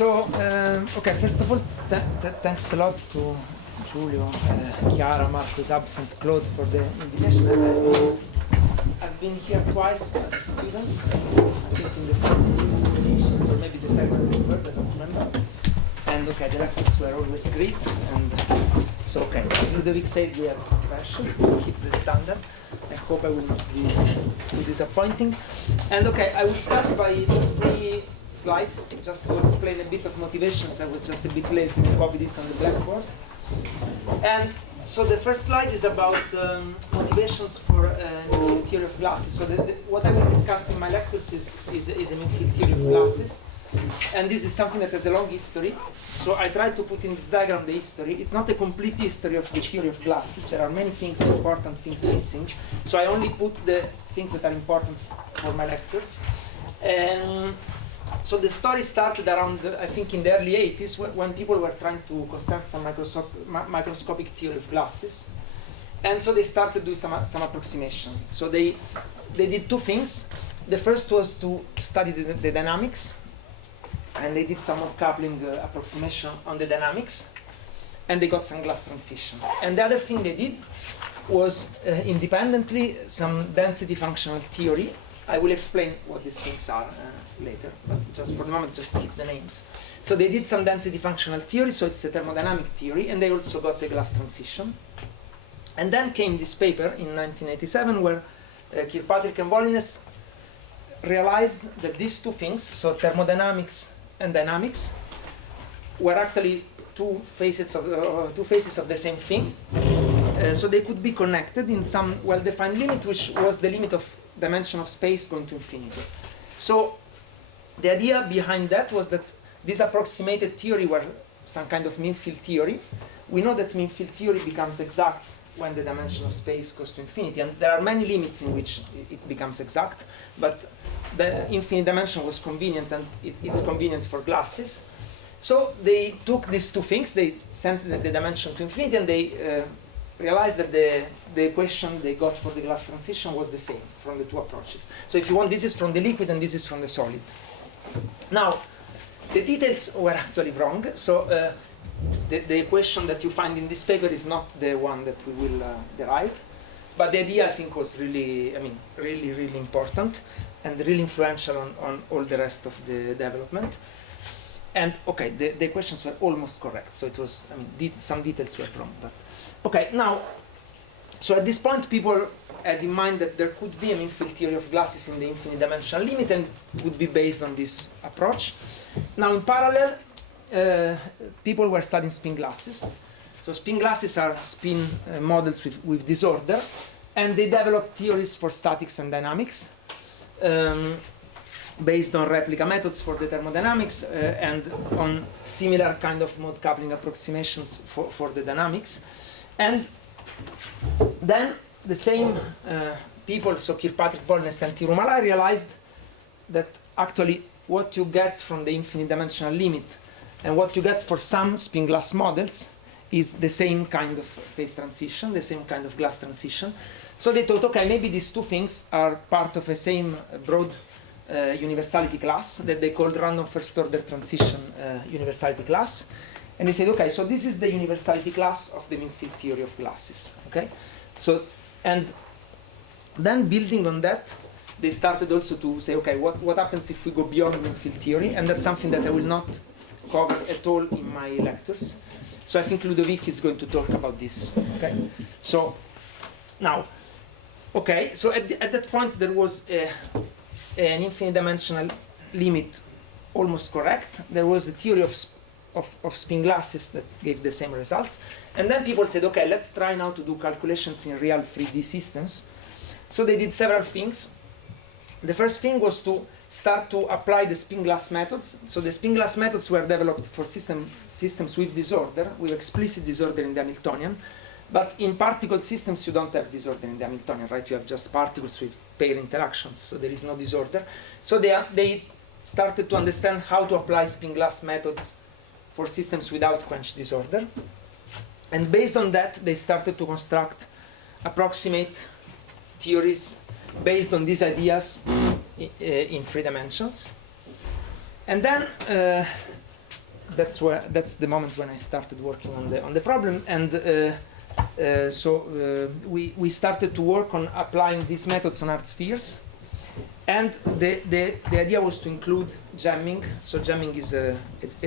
So, okay, first of all, thanks a lot to Giulio, Chiara, Marco is absent, Claude for the invitation. I've been here twice as a student, I think in the first edition, so maybe the second or third, I don't remember. And okay, the lectures were always great, and so okay, as Ludovic said, we have a pressure to keep the standard. I hope I will not be too disappointing. And okay, I will start by just 3 slides, just to explain a bit of motivations. I was just a bit lazy to copy this on the blackboard. And so the first slide is about motivations for a theory of classes. So what I will discuss in my lectures is a mean-field theory of classes. And this is something that has a long history. So I tried to put in this diagram the history. It's not a complete history of the theory of classes. There are many things, important things missing. So I only put the things that are important for my lectures. So the story started around, I think, in the early 80s when people were trying to construct some microscopic theory of classes. And so they started doing some approximation. So they did 2 things. The first was to study the dynamics. And they did some coupling approximation on the dynamics. And they got some glass transition. And the other thing they did was independently some density functional theory. I will explain what these things are later, but just for the moment, just keep the names. So they did some density functional theory, so it's a thermodynamic theory, and they also got a glass transition. And then came this paper in 1987 where Kirkpatrick and Volines realized that these 2 things, so thermodynamics and dynamics, were actually two faces of the same thing. So they could be connected in some well-defined limit, which was the limit of dimension of space going to infinity. So the idea behind that was that this approximated theory were some kind of mean-field theory. We know that mean-field theory becomes exact when the dimension of space goes to infinity, and there are many limits in which it becomes exact, but the infinite dimension was convenient, and it's convenient for glasses. So they took these 2 things, they sent the dimension to infinity, and they realized that the equation they got for the glass transition was the same from the 2 approaches. So if you want, this is from the liquid and this is from the solid. Now, the details were actually wrong. So the equation that you find in this paper is not the one that we will derive. But the idea, I think, was really, really important and really influential on all the rest of the development. And okay, the equations were almost correct. So it was, some details were wrong, but okay, now, so at this point, people had in mind that there could be a mean-field theory of glasses in the infinite dimensional limit, and it would be based on this approach. Now, in parallel, people were studying spin glasses. So spin glasses are spin models with disorder, and they developed theories for statics and dynamics based on replica methods for the thermodynamics and on similar kind of mode coupling approximations for the dynamics. And then the same people, so Kirkpatrick, Volines, and Tirumalai, realized that actually what you get from the infinite dimensional limit and what you get for some spin glass models is the same kind of phase transition, the same kind of glass transition. So they thought, okay, maybe these 2 things are part of a same broad universality class that they called random first order transition universality class. And they said, okay, so this is the universality class of the mean-field theory of glasses. Okay, so and then building on that, they started also to say, okay, what happens if we go beyond mean-field theory? And that's something that I will not cover at all in my lectures. So I think Ludovic is going to talk about this. Okay, so now, okay, so at that point there was an infinite dimensional limit almost correct. There was a theory of spin glasses that gave the same results. And then people said, okay, let's try now to do calculations in real 3D systems. So they did several things. The first thing was to start to apply the spin glass methods. So the spin glass methods were developed for systems with disorder, with explicit disorder in the Hamiltonian. But in particle systems, you don't have disorder in the Hamiltonian, right? You have just particles with pair interactions, so there is no disorder. So they started to understand how to apply spin glass methods for systems without quench disorder. And based on that, they started to construct approximate theories based on these ideas in 3 dimensions. And then that's the moment when I started working on the problem, and we started to work on applying these methods on art spheres, and the idea was to include jamming. So jamming is a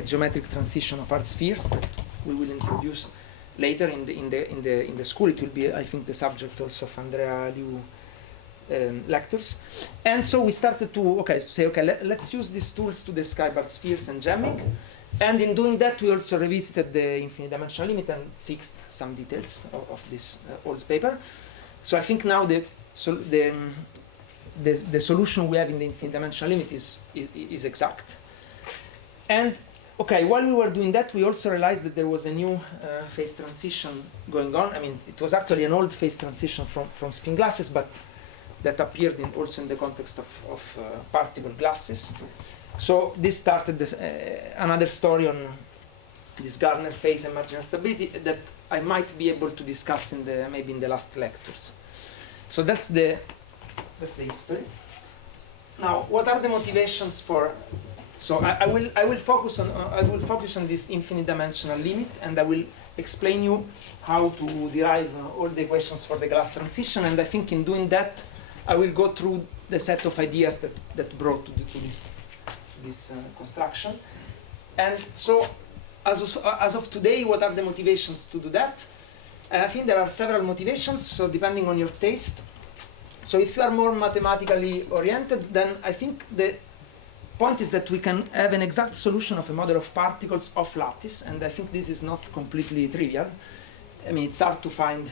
geometric transition of art spheres that we will introduce later in the school. It will be, I think, the subject also of Andrea Liu lectures. And so we started to say, let's use these tools to describe art spheres and jamming. And in doing that, we also revisited the infinite dimensional limit and fixed some details of this old paper. So I think now the solution we have in the infinite dimensional limit is exact. And while we were doing that, we also realized that there was a new phase transition going on. I mean, it was actually an old phase transition from spin glasses, but that appeared also in the context of particle glasses. So this started another story on this Gardner phase and marginal stability that I might be able to discuss maybe in the last lectures. So that's the history. Now, what are the motivations for? So I will focus on this infinite dimensional limit, and I will explain you how to derive all the equations for the glass transition. And I think in doing that, I will go through the set of ideas that brought to this construction. And so, as of today, what are the motivations to do that? I think there are several motivations, so depending on your taste. So if you are more mathematically oriented, then I think the point is that we can have an exact solution of a model of particles of lattice, and I think this is not completely trivial. I mean, it's hard to find,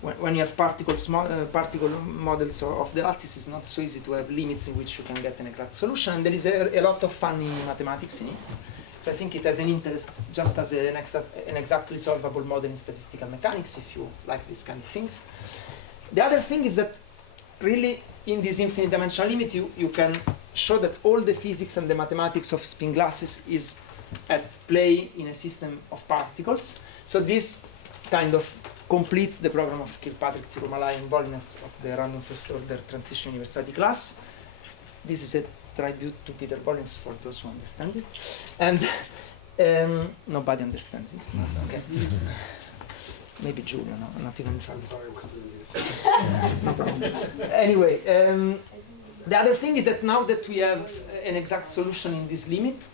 when you have particle models of the lattice, it's not so easy to have limits in which you can get an exact solution, and there is a lot of funny mathematics in it. So I think it has an interest just as an exactly solvable model in statistical mechanics, if you like these kind of things. The other thing is that really in this infinite dimensional limit, you can show that all the physics and the mathematics of spin glasses is at play in a system of particles. So this kind of completes the program of Kirkpatrick, Tirumala, and Bolines of the random first order transition universality class. This is a tribute to Peter Bolines for those who understand it. And nobody understands it. Okay. Maybe Julia, no, not even. I'm sorry, we're still using Anyway, the other thing is that now that we have an exact solution in this limit,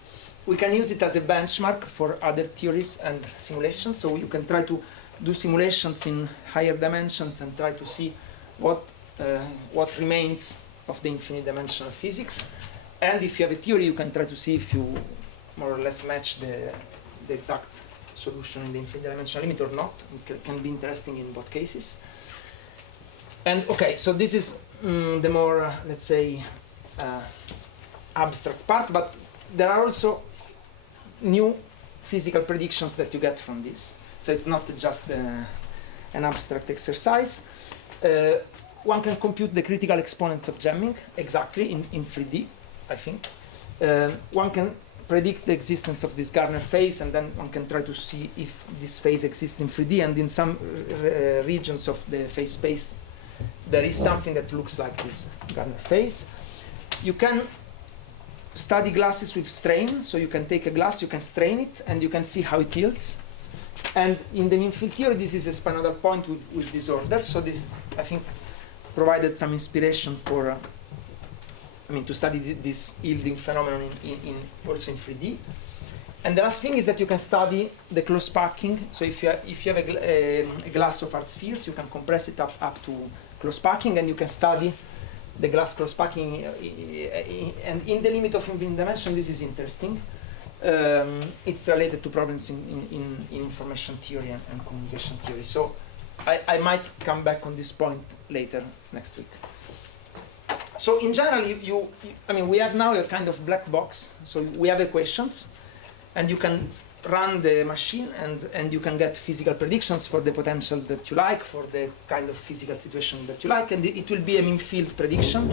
we can use it as a benchmark for other theories and simulations. So you can try to do simulations in higher dimensions and try to see what remains of the infinite dimensional physics. And if you have a theory, you can try to see if you more or less match the exact solution in the infinite dimensional limit or not. It can be interesting in both cases. And so this is the more, let's say, abstract part, but there are also new physical predictions that you get from this. So it's not just an abstract exercise. One can compute the critical exponents of jamming exactly in 3D, I think. One can predict the existence of this Gardner phase, and then one can try to see if this phase exists in 3D, and in some regions of the phase space there is something that looks like this Gardner phase. You can study glasses with strain, so you can take a glass, you can strain it, and you can see how it yields. And in the mean field theory, this is a spinodal point with disorder, so this, I think, provided some inspiration for to study this yielding phenomenon also in 3D. And the last thing is that you can study the close packing. So if you have a glass of art spheres, you can compress it up to close packing, and you can study the glass close packing. And in the limit of infinite dimension, this is interesting. It's related to problems in information theory and communication theory. So I might come back on this point later next week. So in general, we have now a kind of black box. So we have equations, and you can run the machine, and you can get physical predictions for the potential that you like, for the kind of physical situation that you like, and it will be a mean field prediction.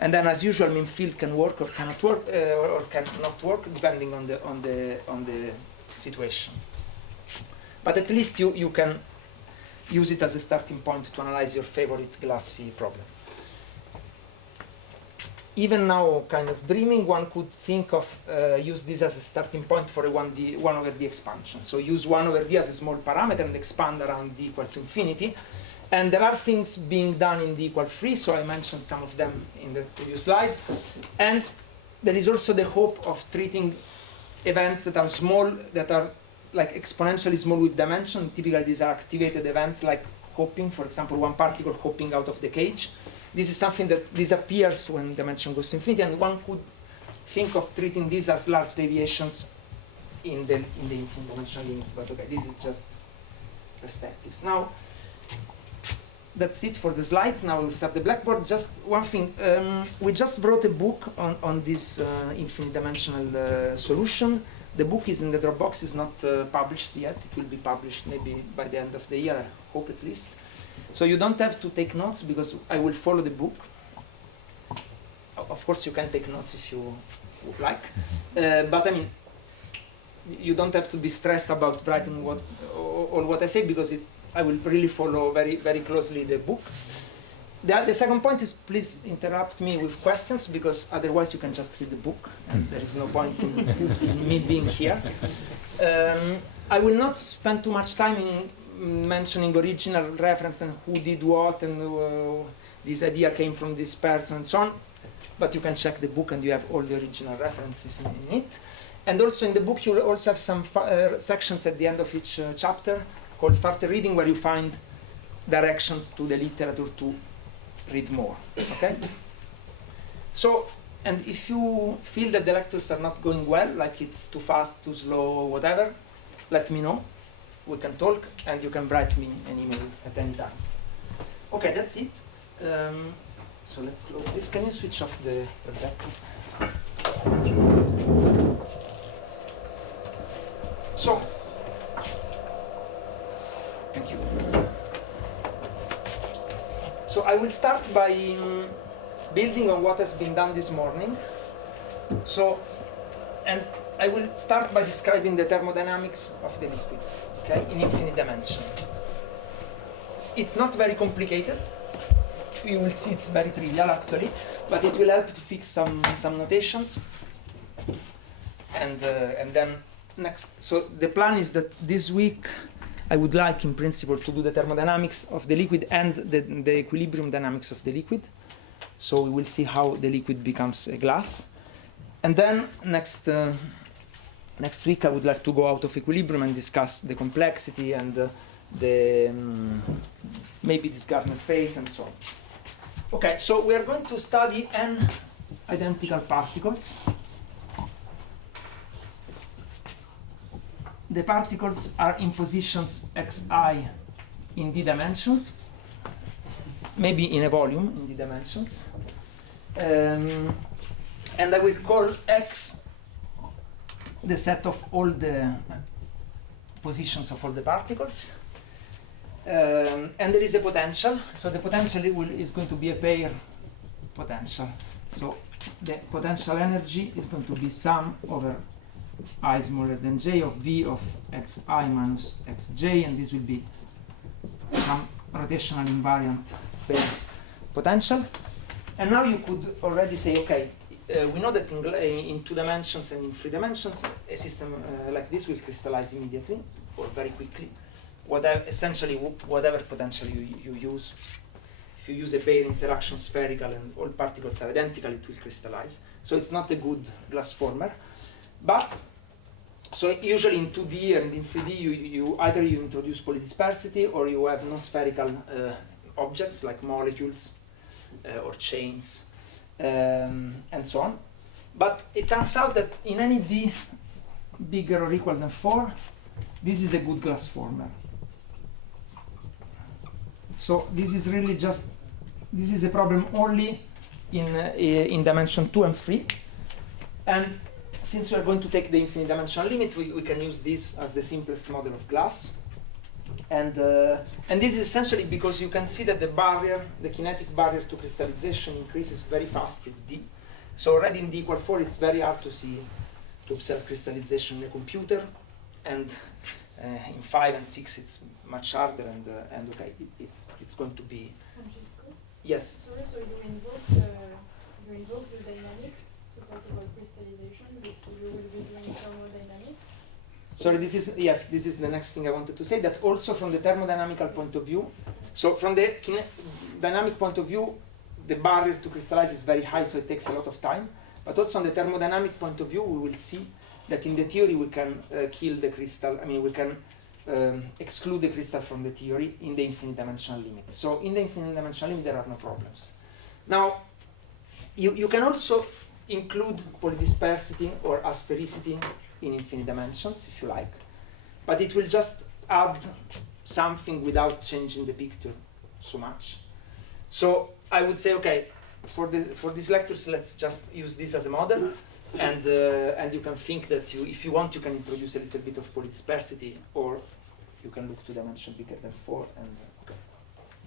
And then, as usual, mean field can work or cannot work, or cannot work, depending on the situation. But at least you can use it as a starting point to analyze your favorite glassy problem. even now, kind of dreaming, one could think of use this as a starting point for a 1 over d expansion. So use 1 over d as a small parameter and expand around d equal to infinity. And there are things being done in d equal 3, so I mentioned some of them in the previous slide. And there is also the hope of treating events that are small, that are like exponentially small with dimension. Typically, these are activated events like hopping, for example, one particle hopping out of the cage. This is something that disappears when dimension goes to infinity, and one could think of treating these as large deviations in the infinite dimensional limit. But okay, this is just perspectives. Now, that's it for the slides. Now we'll start the blackboard. Just one thing. We just wrote a book on this infinite dimensional solution. The book is in the Dropbox. It's not published yet. It will be published maybe by the end of the year, I hope at least. So you don't have to take notes because I will follow the book. Of course, you can take notes if you would like. But I mean, you don't have to be stressed about writing all what I say because I will really follow very, very closely the book. The second point is please interrupt me with questions because otherwise you can just read the book and there is no point in me being here. I will not spend too much time in mentioning original reference and who did what and this idea came from this person and so on, but you can check the book and you have all the original references in it. And also in the book you will also have some sections at the end of each chapter called further reading where you find directions to the literature to read more, okay? So, and if you feel that the lectures are not going well, like it's too fast, too slow, whatever, let me know. We can talk, and you can write me an email at any time. Okay, that's it. So let's close this. Can you switch off the projector? So, thank you. So I will start by building on what has been done this morning. So, and I will start by describing the thermodynamics of the liquid, okay, in infinite dimension. It's not very complicated. You will see it's very trivial actually, but it will help to fix some notations. And then next, so the plan is that this week I would like, in principle, to do the thermodynamics of the liquid and the equilibrium dynamics of the liquid. So we will see how the liquid becomes a glass. And then next week I would like to go out of equilibrium and discuss the complexity and maybe this Gardner phase and so on. Okay, so we are going to study n identical particles. The particles are in positions xi in d dimensions, maybe in a volume in d dimensions. And I will call x the set of all the positions of all the particles. And there is a potential. So the potential is going to be a pair potential. So the potential energy is going to be sum over I smaller than j of v of xi minus xj, and this will be some rotational invariant pair potential. And now you could already say, okay, we know that in 2 dimensions and in 3 dimensions, a system like this will crystallize immediately or very quickly. Essentially, whatever potential you use. If you use a pair interaction spherical and all particles are identical, it will crystallize. So it's not a good glass former. But, so usually in 2D and in 3D, you either you introduce polydispersity or you have non-spherical objects like molecules or chains and so on. But it turns out that in any D bigger or equal than 4, this is a good glass former. So this is really just, this is a problem only in dimension 2 and 3. And since we are going to take the infinite dimensional limit, we can use this as the simplest model of glass. And this is essentially because you can see that the barrier, the kinetic barrier to crystallization increases very fast with D. So already in D equal 4, it's very hard to observe crystallization in a computer. And in 5 and 6, it's much harder. And okay, it's going to be. Francesco? Yes. Sorry, so you invoke you invoke the dynamics to talk about crystallization, but you will be doing thermodynamics. Sorry, this is the next thing I wanted to say, that also from the thermodynamical point of view, so from the dynamic point of view, the barrier to crystallize is very high, so it takes a lot of time. But also on the thermodynamic point of view, we will see that in the theory we can kill the crystal, we can exclude the crystal from the theory in the infinite dimensional limit. So in the infinite dimensional limit there are no problems. Now, you can also include polydispersity or astericity in infinite dimensions, if you like, but it will just add something without changing the picture so much. So I would say, okay, for these lectures, let's just use this as a model, and you can think that if you want, you can introduce a little bit of polydispersity, or you can look to dimension bigger than 4. And okay.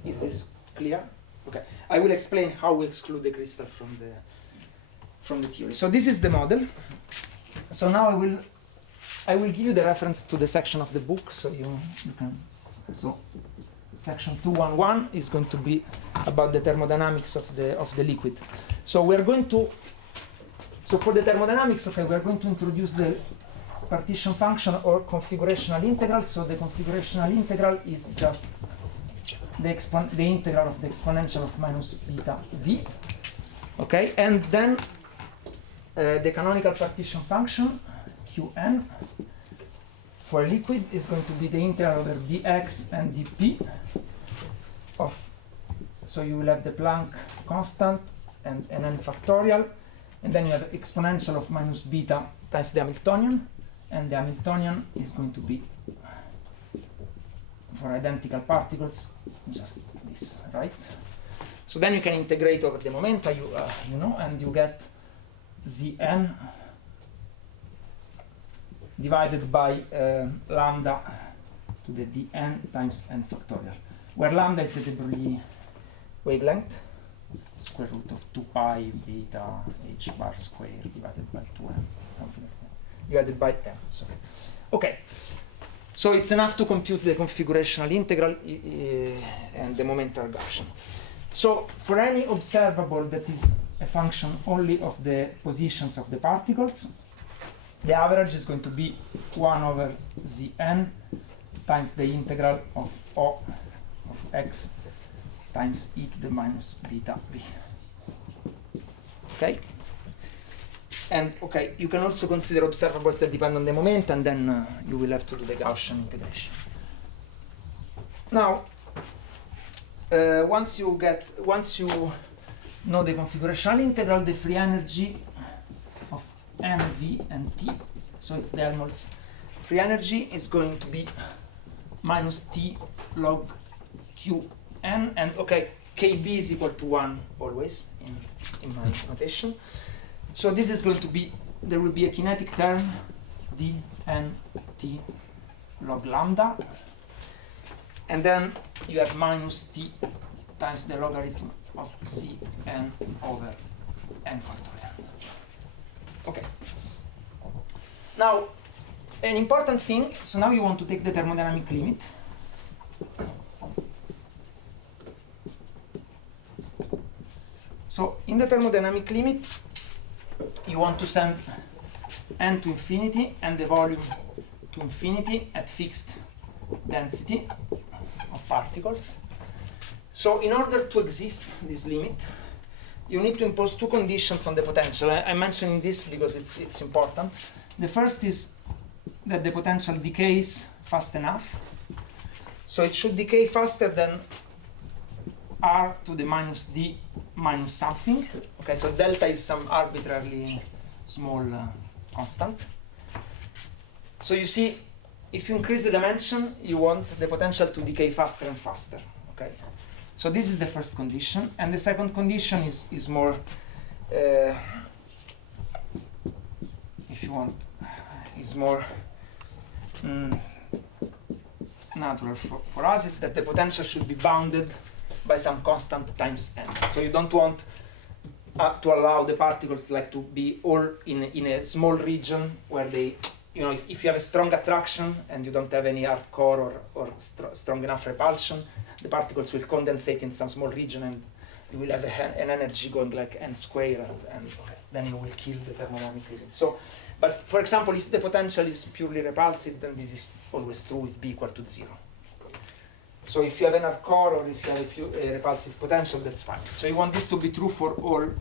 Is this clear? Okay. I will explain how we exclude the crystal from the theory. So this is the model. So now I will give you the reference to the section of the book, so you can. So section 211 is going to be about the thermodynamics of the liquid. So we are going to. So for the thermodynamics, okay, we are going to introduce the partition function or configurational integral. So the configurational integral is just the integral of the exponential of minus beta v. Okay, and then the canonical partition function Qn for a liquid is going to be the integral over dx and dp of, so you will have the Planck constant and an n factorial, and then you have exponential of minus beta times the Hamiltonian, and the Hamiltonian is going to be, for identical particles, just this, right? So then you can integrate over the momenta, you know, and you get Zn divided by lambda to the dn times n factorial, where lambda is the de Broglie wavelength, square root of 2 pi beta h bar square divided by 2n, something like that, divided by n. Sorry. Okay, so it's enough to compute the configurational integral and the momenta are Gaussian. So for any observable that is a function only of the positions of the particles, the average is going to be 1 over Zn times the integral of O of x times e to the minus beta v. Okay? And okay, you can also consider observables that depend on the moment, and then you will have to do the Gaussian integration. Now, once you know the configurational integral, the free energy of n, v, and t, so it's the Helmholtz free energy, is going to be minus t log q n, and okay, kb is equal to 1 always in my notation. So this is going to be, there will be a kinetic term d n t log lambda, and then you have minus t times the logarithm of c n over n factorial. Okay. Now, an important thing, so now you want to take the thermodynamic limit. So in the thermodynamic limit, you want to send n to infinity and the volume to infinity at fixed density of particles. So in order to exist this limit, you need to impose two conditions on the potential. I'm mentioning this because it's important. The first is that the potential decays fast enough. So it should decay faster than r to the minus d minus something. Okay, so delta is some arbitrarily small constant. So you see, if you increase the dimension, you want the potential to decay faster and faster. Okay, so this is the first condition, and the second condition is more, if you want, is more natural for us, is that the potential should be bounded by some constant times n. So you don't want to allow the particles like to be all in a small region where they, you know, if you have a strong attraction and you don't have any hard core or strong enough repulsion, the particles will condensate in some small region you will have an energy going like n squared, and then you will kill the thermodynamic limit. So, but for example, if the potential is purely repulsive, then this is always true with B equal to 0. So if you have an hard core or if you have a repulsive potential, that's fine. So you want this to be true for all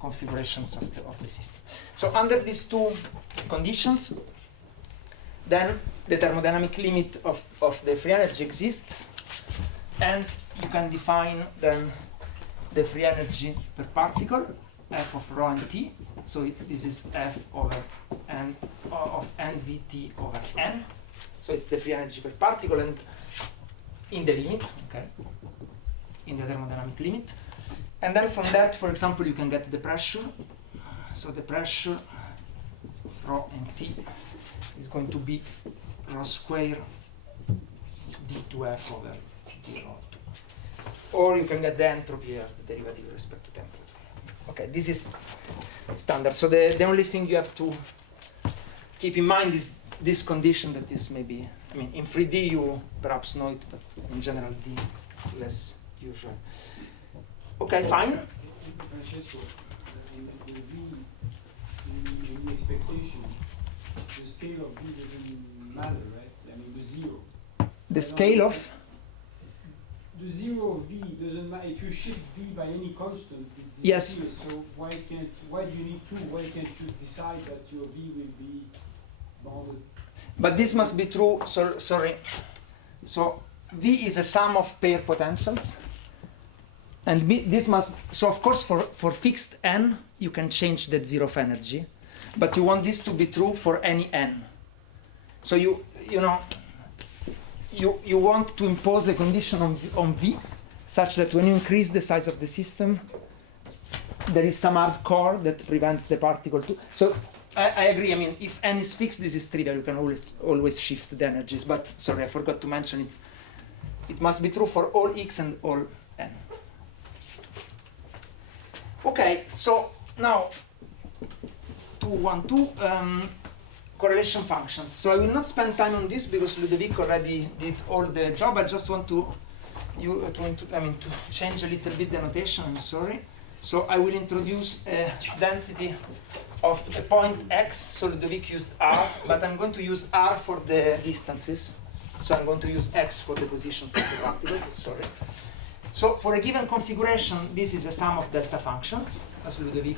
configurations of the system. So under these two conditions, then the thermodynamic limit of the free energy exists, and you can define then the free energy per particle, f of rho and t. So this is f over n of nvt over n. So it's the free energy per particle, and in the limit, okay, in the thermodynamic limit. And then from that, for example, you can get the pressure. So the pressure of rho and t is going to be rho square d2f over d rho 2. Or you can get the entropy as the derivative with respect to temperature. Okay, this is standard. So the only thing you have to keep in mind is this condition that is maybe, I mean, in 3D you perhaps know it, but in general D is less usual. Okay, fine. Francesco, in the expectation, the scale of V doesn't matter, right? I mean, the zero. The scale of? The zero of V doesn't matter. If you shift V by any constant, it yes. disappears. So why do you need two? Why can't you decide that your V will be bounded? But this must be true, sorry. So V is a sum of pair potentials. And this must, so of course for fixed n, you can change that zero of energy. But you want this to be true for any n. So you want to impose a condition on V such that when you increase the size of the system, there is some hard core that prevents the particle to. So I agree. I mean, if n is fixed, this is trivial. You can always shift the energies. But sorry, I forgot to mention it must be true for all x and all n. Okay, so now 212 correlation functions. So I will not spend time on this because Ludovic already did all the job. I just want to change a little bit the notation. I'm sorry. So I will introduce a density of a point x. So Ludovic used r, but I'm going to use r for the distances. So I'm going to use x for the positions of the particles. Sorry. So for a given configuration, this is a sum of delta functions, as Ludovic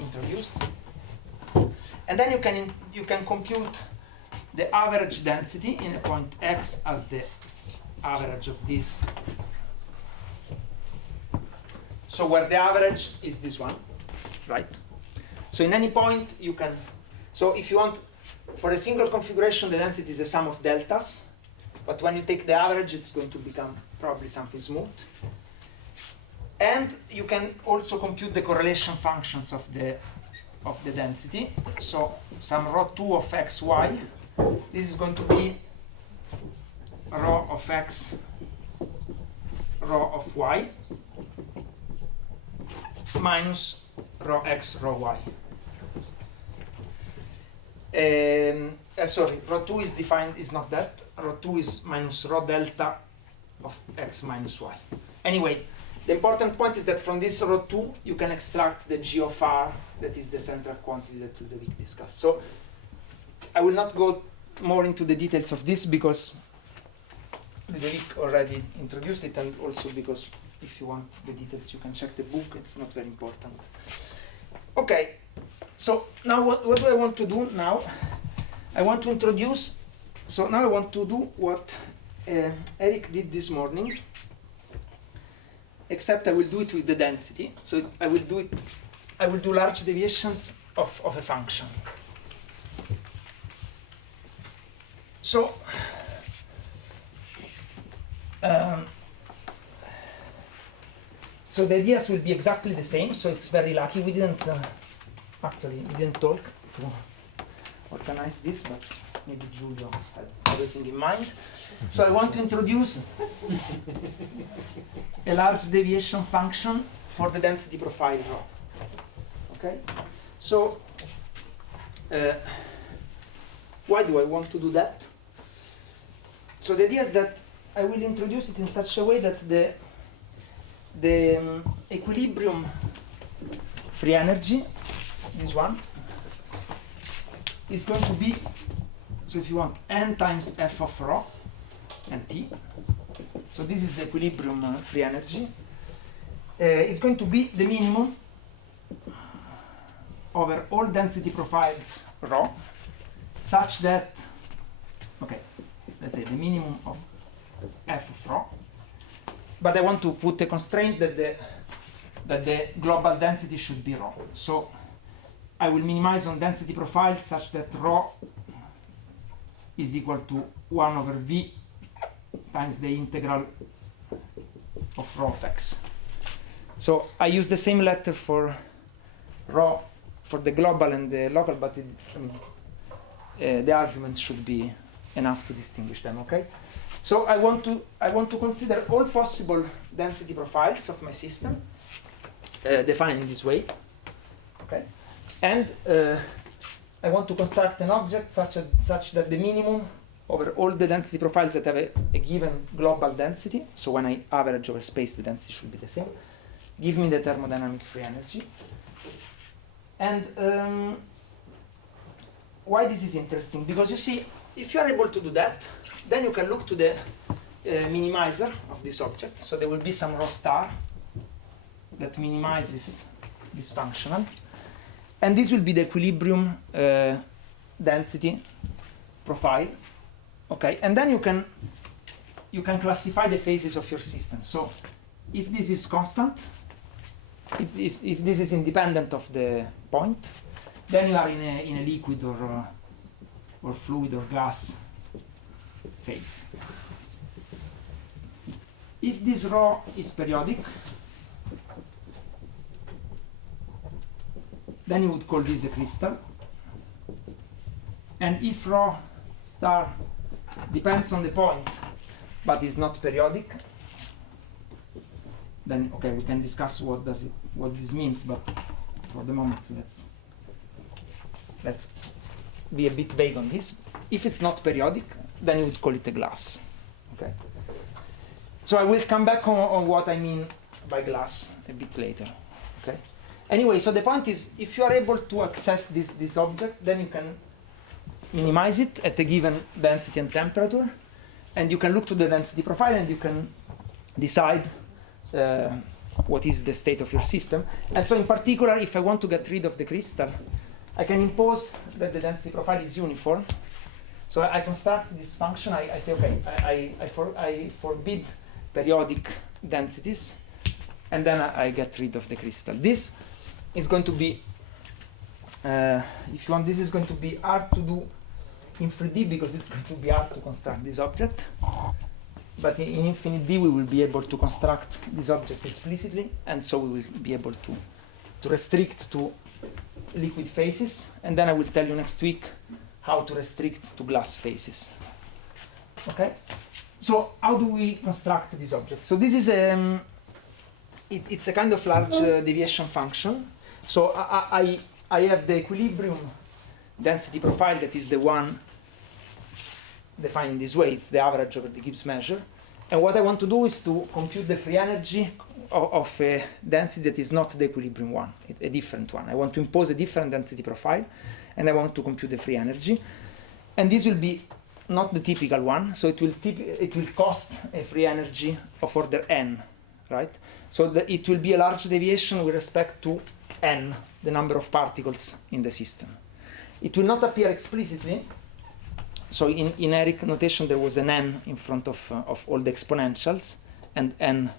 introduced. And then you can compute the average density in a point x as the average of this. So where the average is this one, right? So in any point you can, so if you want, for a single configuration, the density is a sum of deltas. But when you take the average, it's going to become probably something smooth. And you can also compute the correlation functions of the density. So some rho 2 of xy, this is going to be rho of x, rho of y, minus rho x, rho y. Sorry, rho 2 is defined, is not that. Rho 2 is minus rho delta of x minus y. Anyway, the important point is that from this rho 2, you can extract the g of r, that is the central quantity that Ludovic discussed. So I will not go more into the details of this because Ludovic already introduced it, and also because if you want the details, you can check the book. It's not very important. Okay, so now what do I want to do now? I want to introduce, so now I want to do what Eric did this morning, except I will do it with the density. So I will do large deviations of a function. So so the ideas will be exactly the same. So it's very lucky we didn't talk to organize this, but maybe Giulio had everything in mind. So I want to introduce a large deviation function for the density profile rho. Okay? So why do I want to do that? So the idea is that I will introduce it in such a way that the equilibrium free energy, this one, is going to be, so if you want, n times f of rho and t. So this is the equilibrium free energy. It's going to be the minimum over all density profiles rho, such that, okay, let's say the minimum of f of rho, but I want to put a constraint that the global density should be rho. So I will minimize on density profile such that rho is equal to 1 over v times the integral of rho of x. So I use the same letter for rho for the global and the local, but the arguments should be enough to distinguish them, okay? So I want to consider all possible density profiles of my system defined in this way, okay? And I want to construct an object such that the minimum over all the density profiles that have a given global density, so when I average over space, the density should be the same, give me the thermodynamic free energy. And why this is interesting? Because you see, if you are able to do that, then you can look to the minimizer of this object. So there will be some rho star that minimizes this functional. And this will be the equilibrium density profile. Okay, and then you can classify the phases of your system. So if this is constant, if this is independent of the point, then you are in a liquid or fluid or gas phase. If this rho is periodic, then you would call this a crystal. And if rho star depends on the point but is not periodic, then okay, we can discuss what this means, but for the moment let's be a bit vague on this. If it's not periodic, then you would call it a glass. Okay. So I will come back on what I mean by glass a bit later. Okay. Anyway, so the point is, if you are able to access this object, then you can minimize it at a given density and temperature, and you can look to the density profile and you can decide what is the state of your system. And so in particular, if I want to get rid of the crystal, I can impose that the density profile is uniform. So I construct this function. I say, okay, I forbid periodic densities, and then I get rid of the crystal. This is going to be, if you want, this is going to be hard to do in 3D because it's going to be hard to construct this object. But in infinite D, we will be able to construct this object explicitly, and so we will be able to restrict to liquid phases, and then I will tell you next week how to restrict to glass phases. Okay? So how do we construct this object? So this is it's a kind of large deviation function. So I have the equilibrium density profile that is the one defined this way. It's the average over the Gibbs measure. And what I want to do is to compute the free energy of a density that is not the equilibrium one, it's a different one. I want to impose a different density profile, and I want to compute the free energy. And this will be not the typical one, so it will cost a free energy of order n, right? So it will be a large deviation with respect to n, the number of particles in the system. It will not appear explicitly. So in Eric notation, there was an n in front of all the exponentials, and n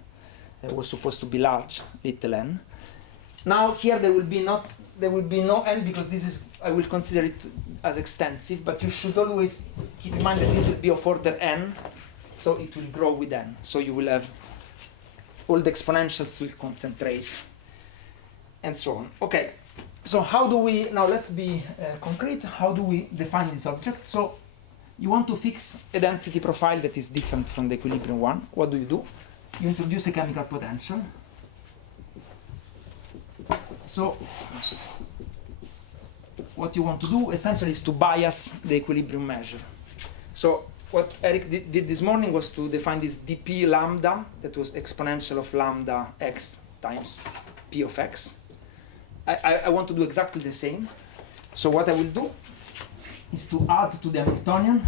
was supposed to be large, little n. Now here there will be no n because this is, I will consider it as extensive, but you should always keep in mind that this will be of order n, so it will grow with n. So you will have all the exponentials will concentrate, and so on. Okay, so how do we, now let's be concrete, how do we define this object? So you want to fix a density profile that is different from the equilibrium one. What do? You introduce a chemical potential. So what you want to do essentially is to bias the equilibrium measure. So what Eric did this morning was to define this dp lambda that was exponential of lambda x times p of x. I want to do exactly the same. So what I will do is to add to the Hamiltonian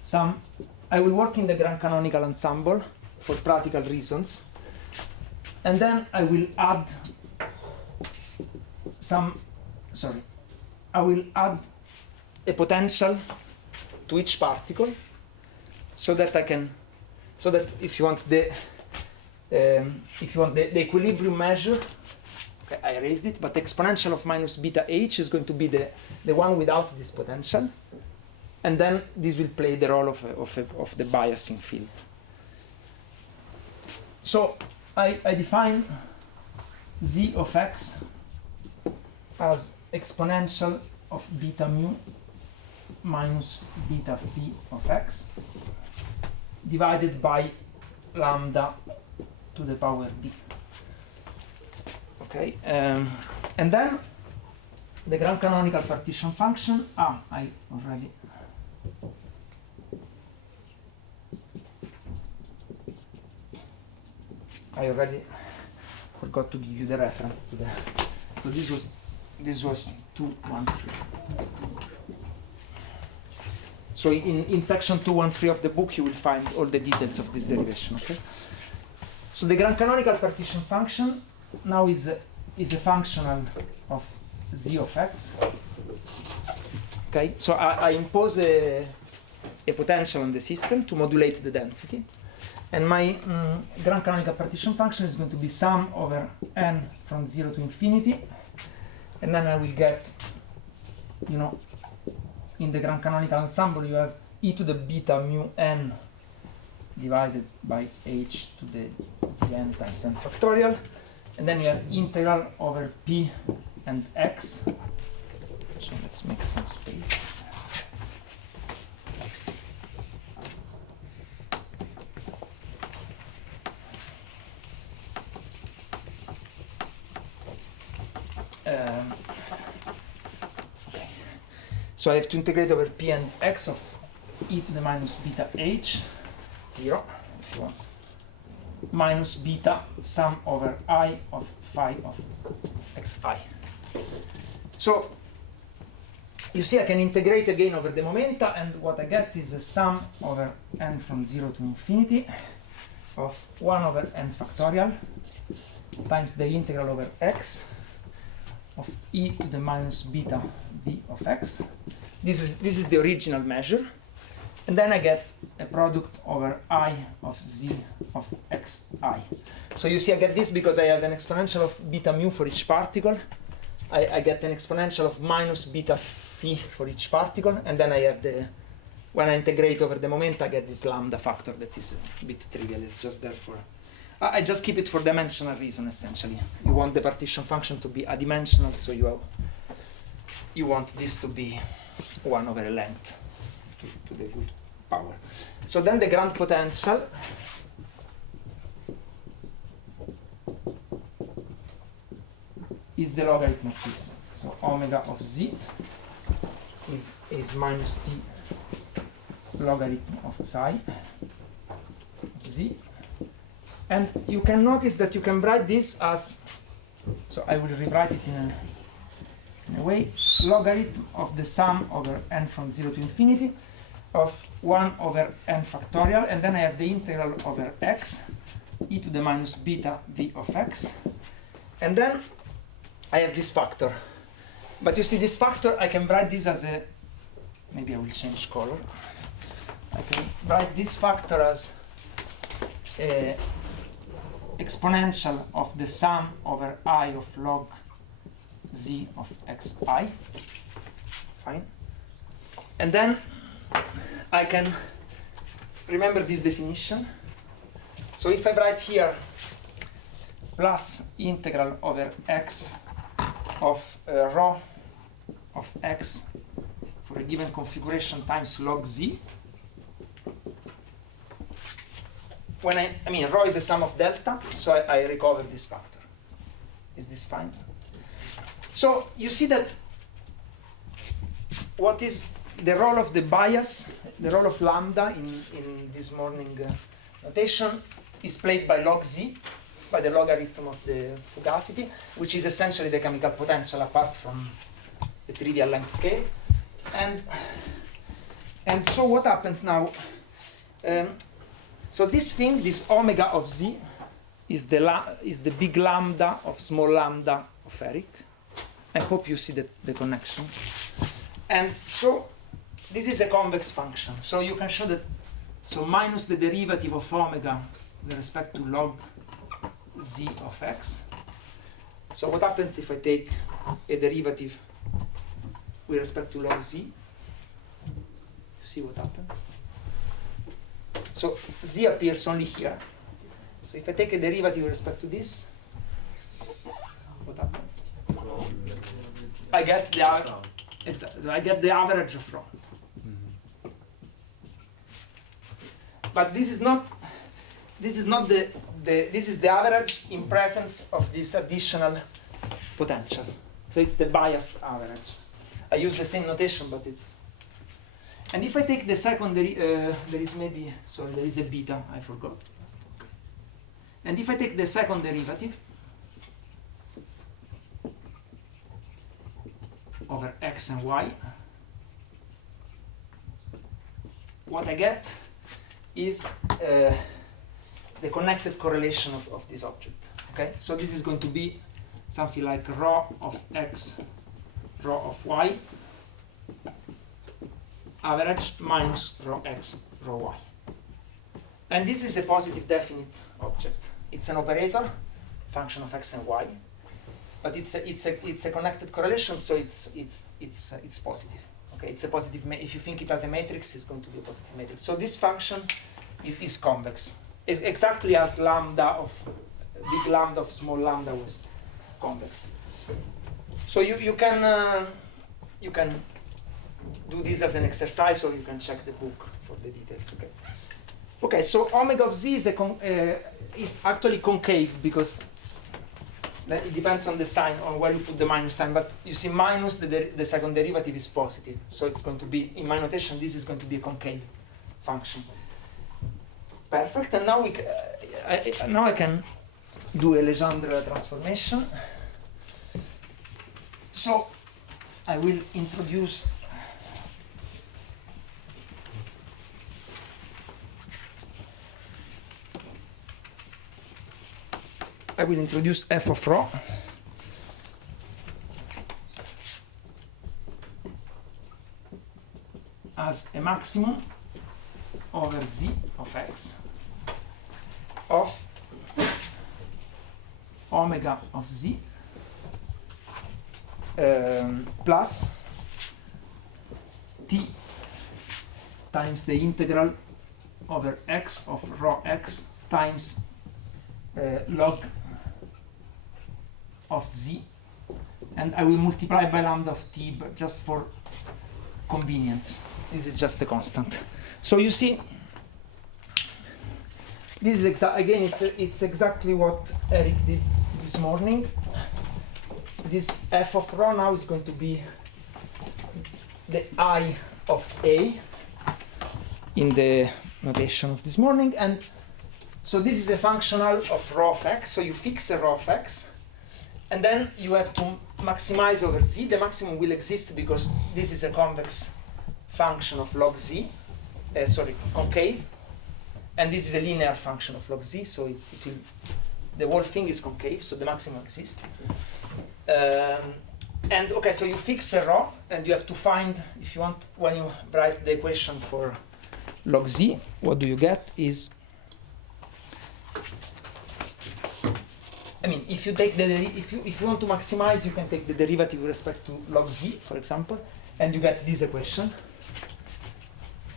some. I will work in the grand canonical ensemble for practical reasons, and then I will add some. Sorry, I will add a potential to each particle, so that I can, so that if you want the equilibrium measure, okay, I erased it, but exponential of minus beta h is going to be the one without this potential, and then this will play the role of the biasing field. So I define z of x as exponential of beta mu minus beta phi of x divided by lambda to the power d. Okay, and then the grand canonical partition function. I already forgot to give you the reference to that. So this was 213. So in section 213 of the book you will find all the details of this derivation. Okay. So the grand canonical partition function now is a functional of z of x. Okay. So I impose a potential on the system to modulate the density, and my grand canonical partition function is going to be sum over n from 0 to infinity, and then I will get, in the grand canonical ensemble you have e to the beta mu n divided by h to the n times n factorial, and then you have integral over p and x. So let's make some space. Okay. So I have to integrate over p and x of e to the minus beta h, 0, if you want, minus beta sum over I of phi of xi. So you see I can integrate again over the momenta, and what I get is a sum over n from 0 to infinity of 1 over n factorial times the integral over x of e to the minus beta v of x. This is the original measure, and then I get a product over I of z of xi. So you see I get this because I have an exponential of beta mu for each particle. I get an exponential of minus beta phi for each particle, and then I have when I integrate over the moment, I get this lambda factor that is a bit trivial. It's just there for, I just keep it for dimensional reason, essentially. You want the partition function to be adimensional, so you want this to be 1 over a length to the good power. So then the grand potential is the logarithm of this. So omega of z is minus t logarithm of psi of z. And you can notice that you can write this as, so I will rewrite it in a way, logarithm of the sum over n from 0 to infinity of 1 over n factorial, and then I have the integral over x e to the minus beta v of x, and then I have this factor. But you see, this factor, I can write this as a, maybe I will change color. I can write this factor as a exponential of the sum over I of log z of xi. Fine. And then I can remember this definition. So if I write here plus integral over x of rho of x for a given configuration times log z. When I mean rho is a sum of delta, so I recover this factor. Is this fine? So you see that what is the role of the bias the role of lambda in this morning notation is played by log z, by the logarithm of the fugacity, which is essentially the chemical potential apart from the trivial length scale. And so what happens now? So this thing, this omega of z, is the big lambda of small lambda of Eric. I hope you see the connection. And so this is a convex function. So you can show that, so minus the derivative of omega with respect to log z of x. So what happens if I take a derivative with respect to log z? You see what happens? So z appears only here. So if I take a derivative with respect to this, what happens? I get the exactly. So I get the average of rho. But this is not the this is the average in presence of this additional potential. So it's the biased average. I use the same notation, but it's. And if I take the second, there is maybe, sorry, there is a beta, I forgot. Okay. And if I take the second derivative over x and y, what I get is the connected correlation of this object. Okay, so this is going to be something like rho of x, rho of y, average minus rho x, rho y. And this is a positive definite object. It's an operator, function of x and y, but it's a connected correlation, so it's positive. Okay, it's a positive. If you think it as a matrix, it's going to be a positive matrix. So this function is convex. It's exactly as lambda of big lambda of small lambda was convex. So you can do this as an exercise, or you can check the book for the details. Okay. Okay. So omega of z is it's actually concave because it depends on the sign, on where you put the minus sign. But you see, minus the second derivative is positive, so it's going to be, in my notation, this is going to be a concave function. Perfect. And now now I can do a Legendre transformation. So I will introduce f of rho as a maximum over z of x of omega of z plus t times the integral over x of rho x times log of z, and I will multiply by lambda of t, but just for convenience. This is just a constant. So you see, this is again, it's exactly what Eric did this morning. This f of rho now is going to be the I of A in the notation of this morning, and so this is a functional of rho of x. So you fix a rho of x, and then you have to maximize over z. The maximum will exist because this is a convex function of log z, concave, and this is a linear function of log z, so the whole thing is concave, so the maximum exists. And okay, so you fix a rho, and you have to find, if you want, when you write the equation for log z, what do you get is, I mean, if you take if you want to maximize, you can take the derivative with respect to log z, for example, and you get this equation,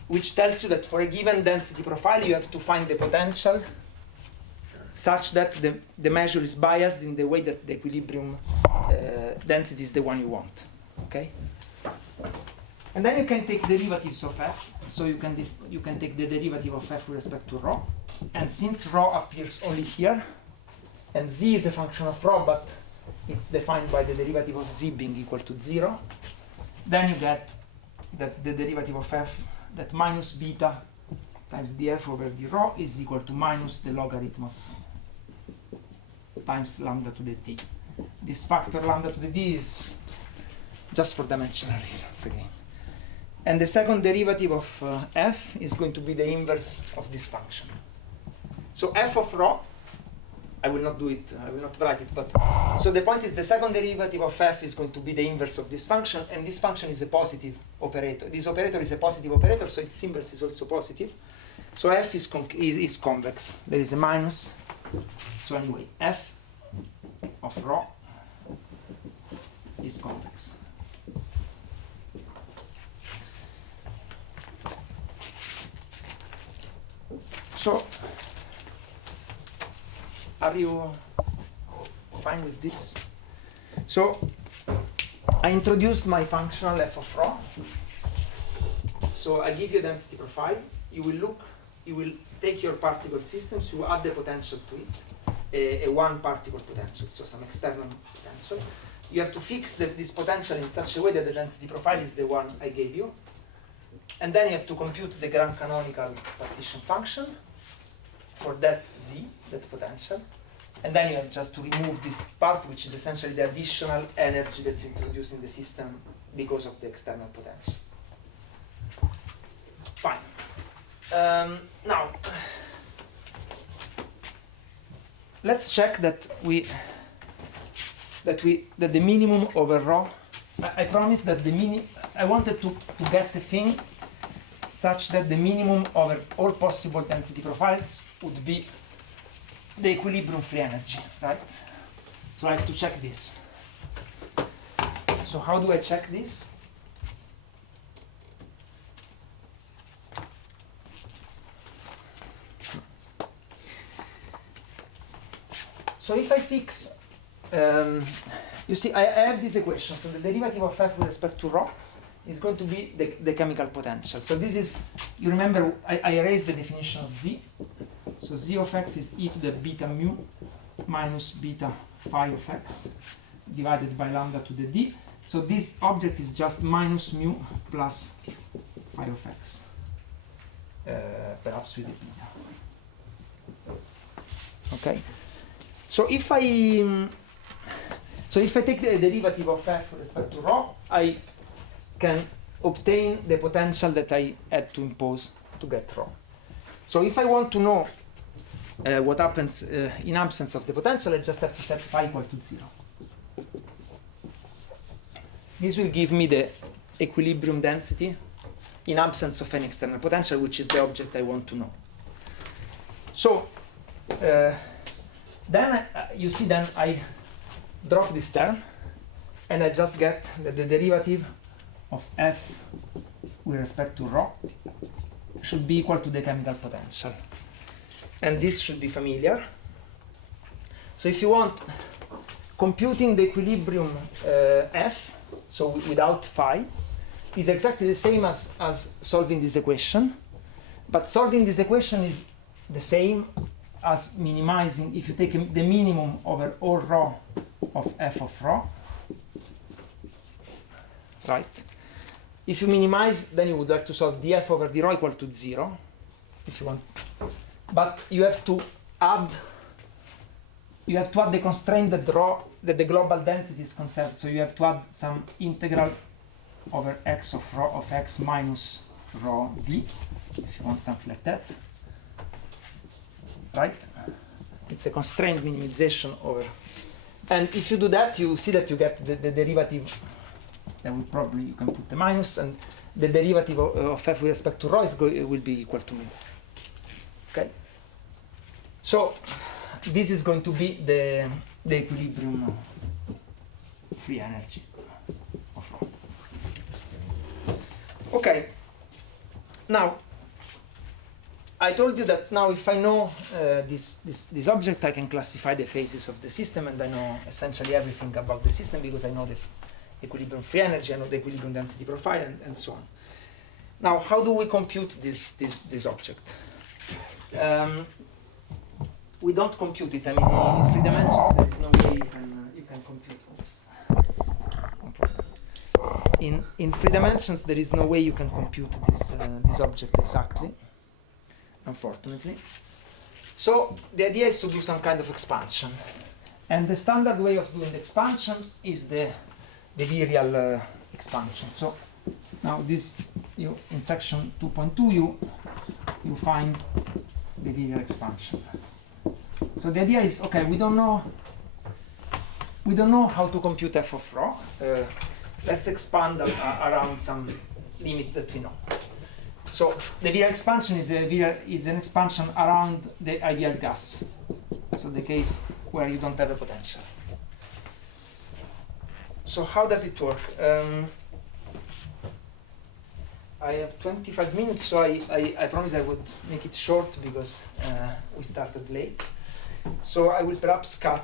which tells you that for a given density profile, you have to find the potential such that the measure is biased in the way that the equilibrium density is the one you want. Okay. And then you can take derivatives of f. So you can take the derivative of f with respect to rho, and since rho appears only here, and z is a function of rho, but it's defined by the derivative of z being equal to 0, then you get that the derivative of f that minus beta times df over d rho is equal to minus the logarithm of c times lambda to the d. This factor lambda to the d is just for dimensional reasons again. And the second derivative of f is going to be the inverse of this function. So f of rho, I will not do it, I will not write it, but so the point is the second derivative of f is going to be the inverse of this function, and this function is a positive operator. This operator is a positive operator, so its inverse is also positive. So f is convex. There is a minus. So anyway, f of rho is convex. So, are you fine with this? So, I introduced my functional f of rho. So I give you a density profile. You will take your particle systems, you add the potential to it, a one particle potential, so some external potential. You have to fix this potential in such a way that the density profile is the one I gave you. And then you have to compute the grand canonical partition function for that z, that potential. And then you have just to remove this part, which is essentially the additional energy that you introduce in the system because of the external potential. Fine. Now, let's check that the minimum over rho. I promised that I wanted to get the thing such that the minimum over all possible density profiles would be the equilibrium free energy, right? So I have to check this. So how do I check this? So if I fix, you see, I have this equation. So the derivative of f with respect to rho is going to be the chemical potential. So this is, you remember, I erased the definition of z. So z of x is e to the beta mu minus beta phi of x divided by lambda to the d. So this object is just minus mu plus phi of x, perhaps with a beta. Okay. So if I take the derivative of f with respect to rho, I can obtain the potential that I had to impose to get rho. So if I want to know what happens in absence of the potential, I just have to set phi equal to 0. This will give me the equilibrium density in absence of any external potential, which is the object I want to know. So then you see, then I drop this term, and I just get that the derivative of f with respect to rho should be equal to the chemical potential. And this should be familiar. So if you want, computing the equilibrium f, so without phi, is exactly the same as solving this equation. But solving this equation is the same as minimizing, if you take the minimum over all rho of f of rho, right? If you minimize, then you would like to solve df over d rho equal to 0, if you want. But you have to add the constraint that the global density is conserved. So you have to add some integral over x of rho of x minus rho v, if you want something like that. Right? It's a constraint minimization over. And if you do that, you see that you get the derivative. Then you can put the minus, and the derivative of f with respect to rho will be equal to mu. Okay? So this is going to be the equilibrium free energy of rho. Okay. Now, I told you that now if I know this object, I can classify the phases of the system, and I know essentially everything about the system because I know the equilibrium free energy, I know the equilibrium density profile, and so on. Now, how do we compute this object? We don't compute it. I mean, in 3 dimensions, there is no way you can compute this. No problem. in 3 dimensions, there is no way you can compute this object exactly, unfortunately. So the idea is to do some kind of expansion. And the standard way of doing the expansion is the virial expansion. So now this, in section 2.2, you find the virial expansion. So the idea is, okay, we don't know how to compute f of rho. Let's expand around some limit that we know. So the virial expansion is an expansion around the ideal gas. So the case where you don't have a potential. So how does it work? I have 25 minutes, so I promised I would make it short because we started late. So I will perhaps cut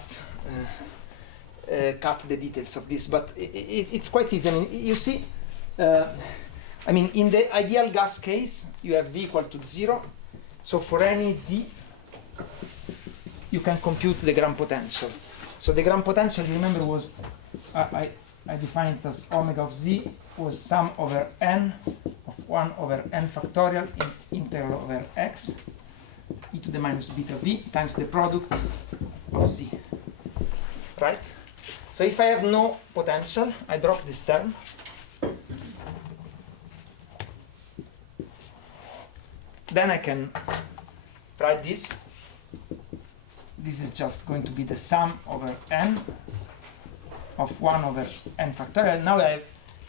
the details of this, but it's quite easy. I mean, you see, in the ideal gas case, you have v equal to 0. So for any z, you can compute the ground potential. So the ground potential, you remember, was I defined it as omega of z was sum over n of 1 over n factorial in integral over x e to the minus beta v times the product of z. Right? So if I have no potential, I drop this term. Then I can write this. This is just going to be the sum over n of 1 over n factorial. Now I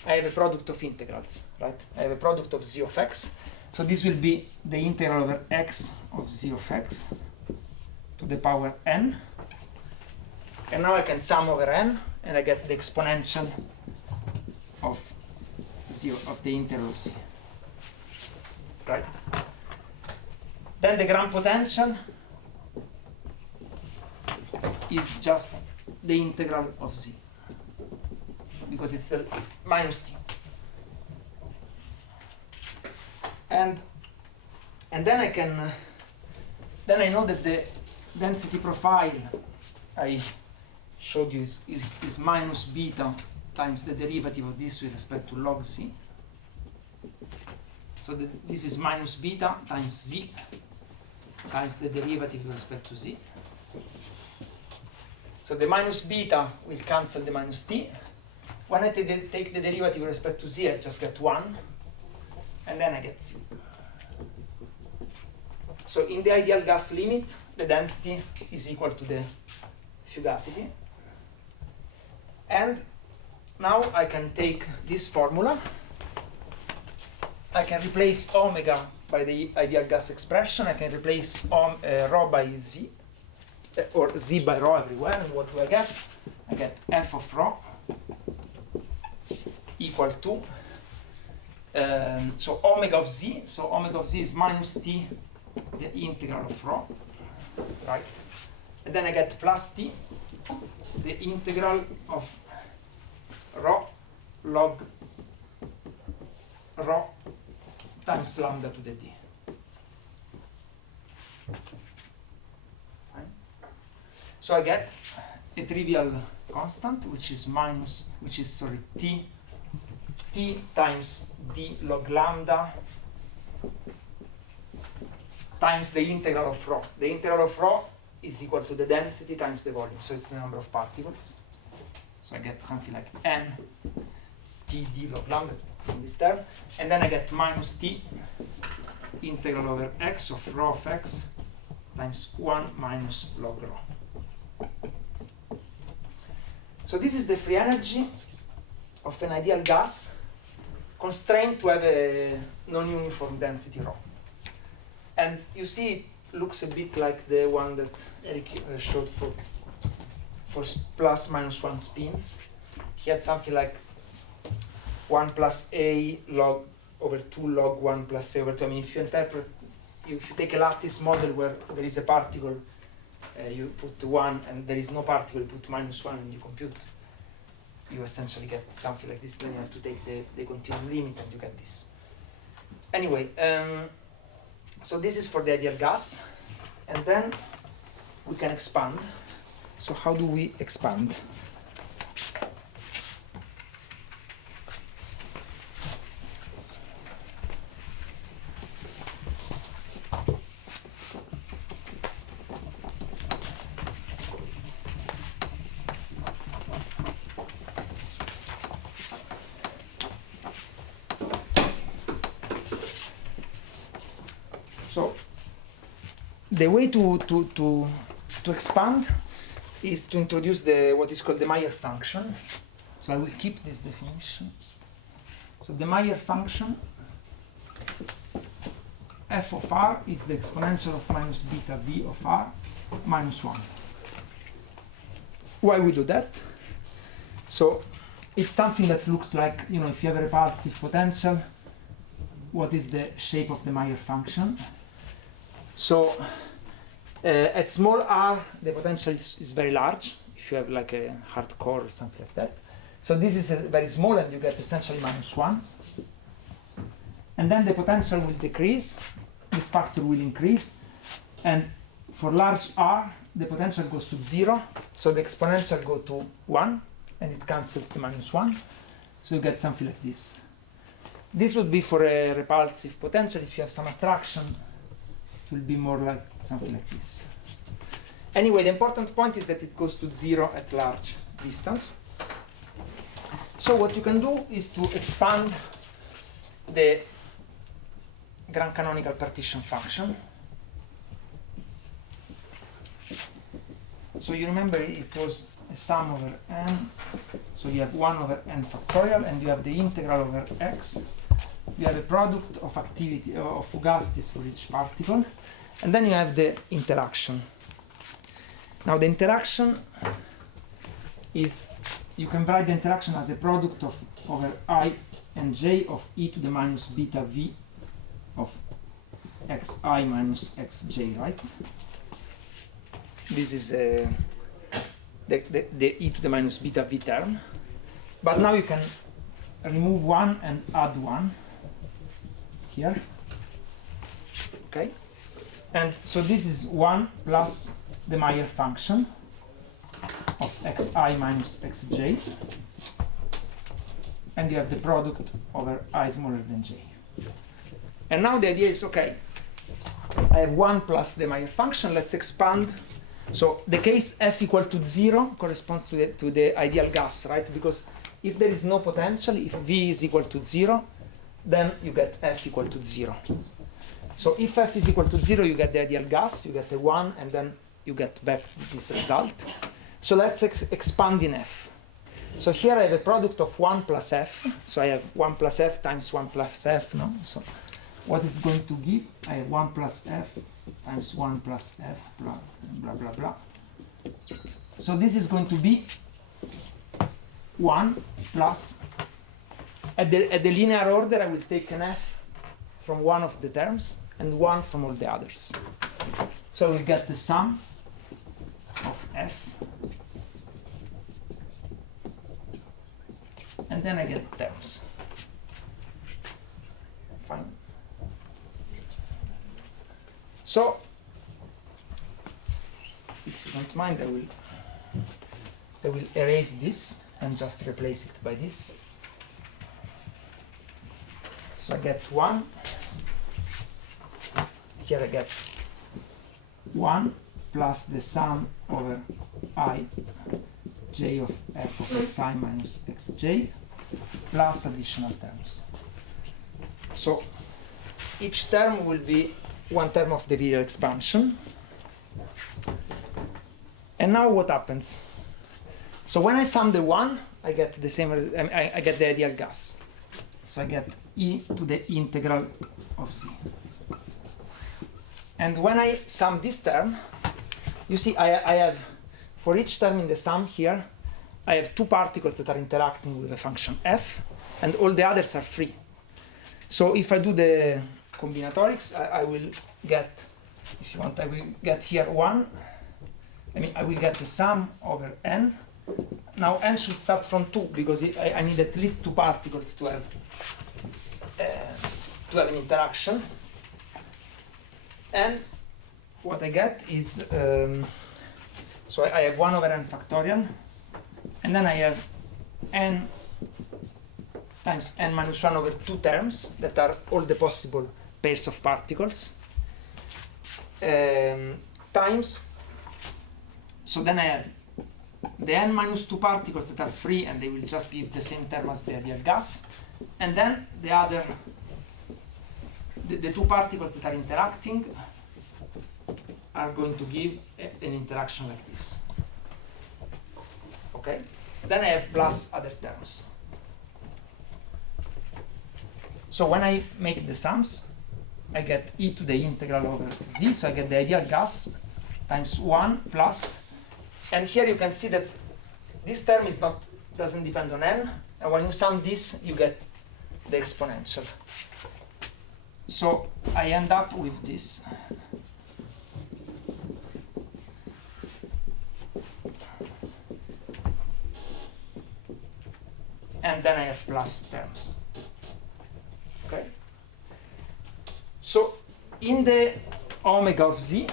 have a product of integrals, right? I have a product of z of x. So this will be the integral over x of z of x to the power n. And now I can sum over n, and I get the exponential of z of the integral of z. Right? Then the ground potential is just the integral of z, because it's minus t. And then I can then I know that the density profile I showed you is minus beta times the derivative of this with respect to log z. So this is minus beta times z times the derivative with respect to z. So the minus beta will cancel the minus t. When I take the derivative with respect to z, I just get 1, and then I get z. So in the ideal gas limit, the density is equal to the fugacity. And now I can take this formula. I can replace omega by the ideal gas expression. I can replace rho by z, or z by rho everywhere. And what do I get? I get f of rho equal to, so omega of z. So omega of z is minus t, the integral of rho, right? And then I get plus t, the integral of rho log rho times lambda to the t. Fine. So I get a trivial constant, which is t times d log lambda times the integral of rho. The integral of rho is equal to the density times the volume, so it's the number of particles. So I get something like n t d log lambda from this term, and then I get minus t integral over x of rho of x times 1 minus log rho. So this is the free energy of an ideal gas constrained to have a non-uniform density rho. And you see it looks a bit like the one that Eric showed for plus minus 1 spins. He had something like 1 plus a log over 2 log 1 plus a over 2. I mean, if you take a lattice model where there is a particle, you put 1, and there is no particle, you put minus 1, and you compute, you essentially get something like this. Then you have to take the continuum limit, and you get this. Anyway, so this is for the ideal gas, and then we can expand. So how do we expand? So the way to expand is to introduce what is called the Mayer function. So I will keep this definition. So the Mayer function, f of r is the exponential of minus beta v of r minus 1. Why we do that? So it's something that looks like, if you have a repulsive potential, what is the shape of the Mayer function? So at small r, the potential is very large, if you have like a hard core or something like that. So this is very small, and you get essentially minus 1. And then the potential will decrease, this factor will increase, and for large r, the potential goes to 0, so the exponential goes to 1, and it cancels the minus 1, so you get something like this. This would be for a repulsive potential. If you have some attraction, it will be more like something like this. Anyway, the important point is that it goes to 0 at large distance. So what you can do is to expand the grand canonical partition function. So you remember it was a sum over n. So you have 1 over n factorial, and you have the integral over x. You have a product of activity of fugacities for each particle, and then you have the interaction. Now the interaction is, you can write the interaction as a product of over I and j of e to the minus beta v of xi minus xj, right? This is the e to the minus beta v term. But now you can remove 1 and add 1 here. Okay? And so this is 1 plus the Mayer function of xi minus xj. And you have the product over I smaller than j. And now the idea is, okay, I have 1 plus the Mayer function. Let's expand. So the case f equal to 0 corresponds to the ideal gas, right? Because if there is no potential, if v is equal to 0, then you get f equal to 0. So if f is equal to 0, you get the ideal gas, you get a 1, and then you get back this result. So let's expand in f. So here I have a product of 1 plus f. So I have 1 plus f times 1 plus f, no? So what is going to give? I have 1 plus f times 1 plus f plus blah, blah, blah. So this is going to be 1 plus, at the linear order, I will take an f from one of the terms and 1 from all the others. So we get the sum of f, and then I get terms. Fine. So, if you don't mind, I will erase this and just replace it by this. So I get 1. Here I get 1 plus the sum over I j of f of xi minus xj plus additional terms. So each term will be one term of the virial expansion. And now what happens? So when I sum the 1, I get the same. I get the ideal gas. So I get e to the integral of z. And when I sum this term, you see I have, for each term in the sum here, I have 2 particles that are interacting with the function f, and all the others are free. So if I do the combinatorics, I will get, if you want, I will get here 1. I will get the sum over n. Now n should start from 2, because I need at least 2 particles to have an interaction. And what I get is, so I have 1 over n factorial, and then I have n times n minus 1 over 2 terms that are all the possible pairs of particles, times, so then I have the n minus 2 particles that are free, and they will just give the same term as the ideal gas, and then the the two particles that are interacting are going to give an interaction like this. Okay? Then I have plus other terms. So when I make the sums, I get e to the integral over z, so I get the ideal gas times 1 plus, and here you can see that this term doesn't depend on n, and when you sum this, you get the exponential. So I end up with this. And then I have plus terms. Okay? So in the omega of z,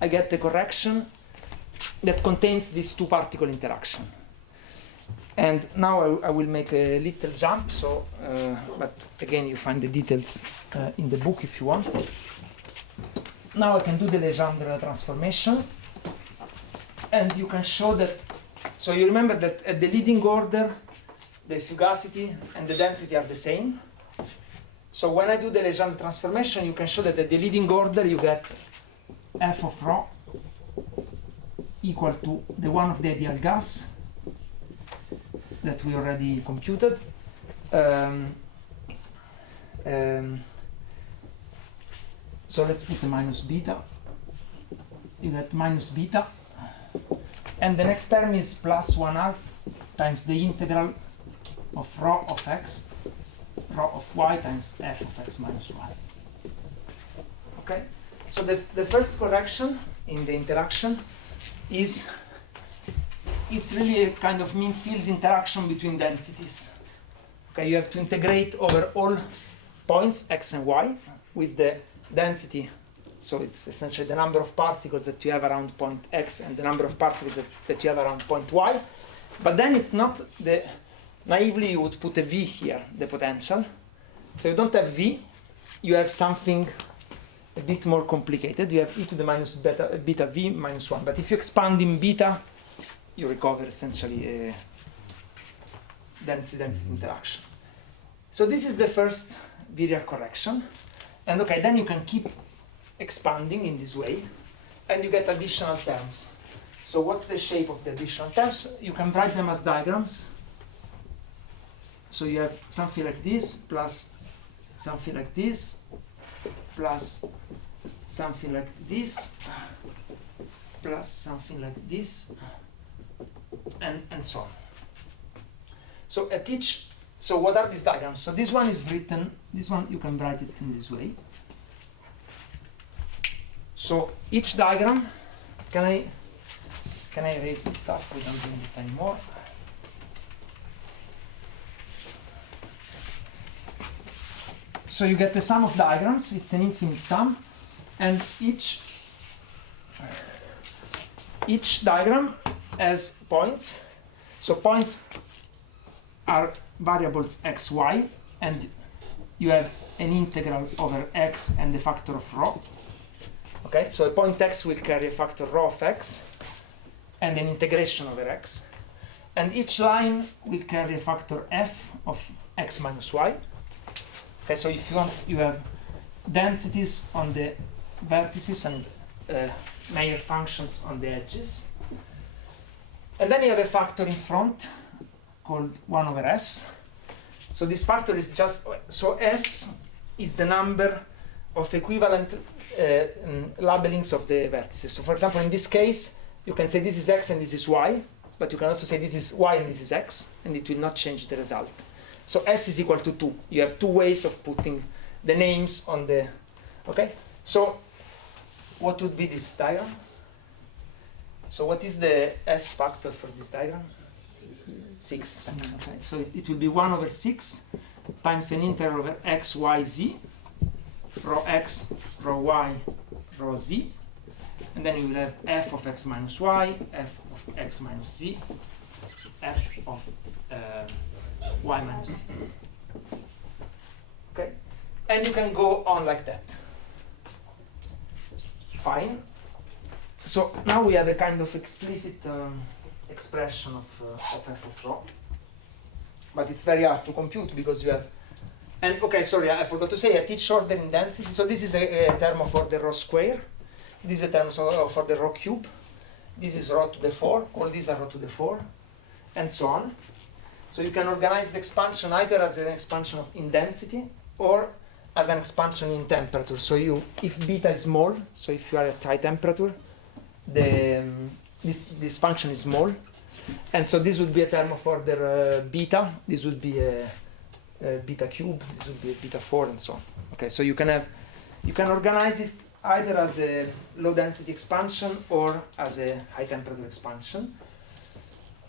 I get the correction that contains this two particle interaction. And now I will make a little jump, so, but again, you find the details in the book if you want. Now I can do the Legendre transformation, and you can show that, so you remember that at the leading order, the fugacity and the density are the same. So when I do the Legendre transformation, you can show that at the leading order, you get f of rho equal to the one of the ideal gas that we already computed. So let's put a minus beta. You get minus beta. And the next term is plus 1/2 times the integral of rho of x, rho of y times f of x minus 1. Okay? So the first correction in the interaction is it's really a kind of mean field interaction between densities. Okay, you have to integrate over all points x and y with the density. So it's essentially the number of particles that you have around point x and the number of particles that you have around point y. But then it's not the, naively you would put a v here, the potential. So you don't have v, you have something a bit more complicated. You have e to the minus beta v minus 1. But if you expand in beta, you recover essentially a density-density interaction. So this is the first virial correction. And okay, then you can keep expanding in this way, and you get additional terms. So what's the shape of the additional terms? You can write them as diagrams. So you have something like this, plus something like this, plus something like this, plus something like this, and so on. So at each, so what are these diagrams? So this one is written, this one you can write it in this way. So each diagram, can I erase this stuff? We don't need it anymore. So you get the sum of diagrams, it's an infinite sum, and each diagram has points. So points are variables x, y, and you have an integral over x and the factor of rho. Okay, so a point x will carry a factor rho of x and an integration over x. And each line will carry a factor f of x minus y. Okay, so if you want, you have densities on the vertices and Mayer functions on the edges. And then you have a factor in front called 1 over s. So this factor is just, so s is the number of equivalent labelings of the vertices. So for example, in this case, you can say this is x and this is y, but you can also say this is y and this is x, and it will not change the result. So s is equal to 2. You have two ways of putting the names on the, okay? So what would be this diagram? So what is the s factor for this diagram? 6 times, okay. So it will be 1 over 6 times an integral over x, y, z, rho x, rho y, rho z, and then you will have f of x minus y, f of x minus z, f of y minus z. Okay? And you can go on like that. Fine. So now we have a kind of explicit expression of f of rho. But it's very hard to compute because you have And okay, sorry, I forgot to say, at each order in density, so this is a term of order rho square, this is a term of order rho cube, this is rho to the 4, all these are rho to the 4, and so on. So you can organize the expansion either as an expansion in density or as an expansion in temperature. So if beta is small, so if you are at high temperature, this function is small, and so this would be a term of order beta. This would be a beta cube. This would be a beta 4, and so on. Okay, so you can organize it either as a low density expansion or as a high temperature expansion.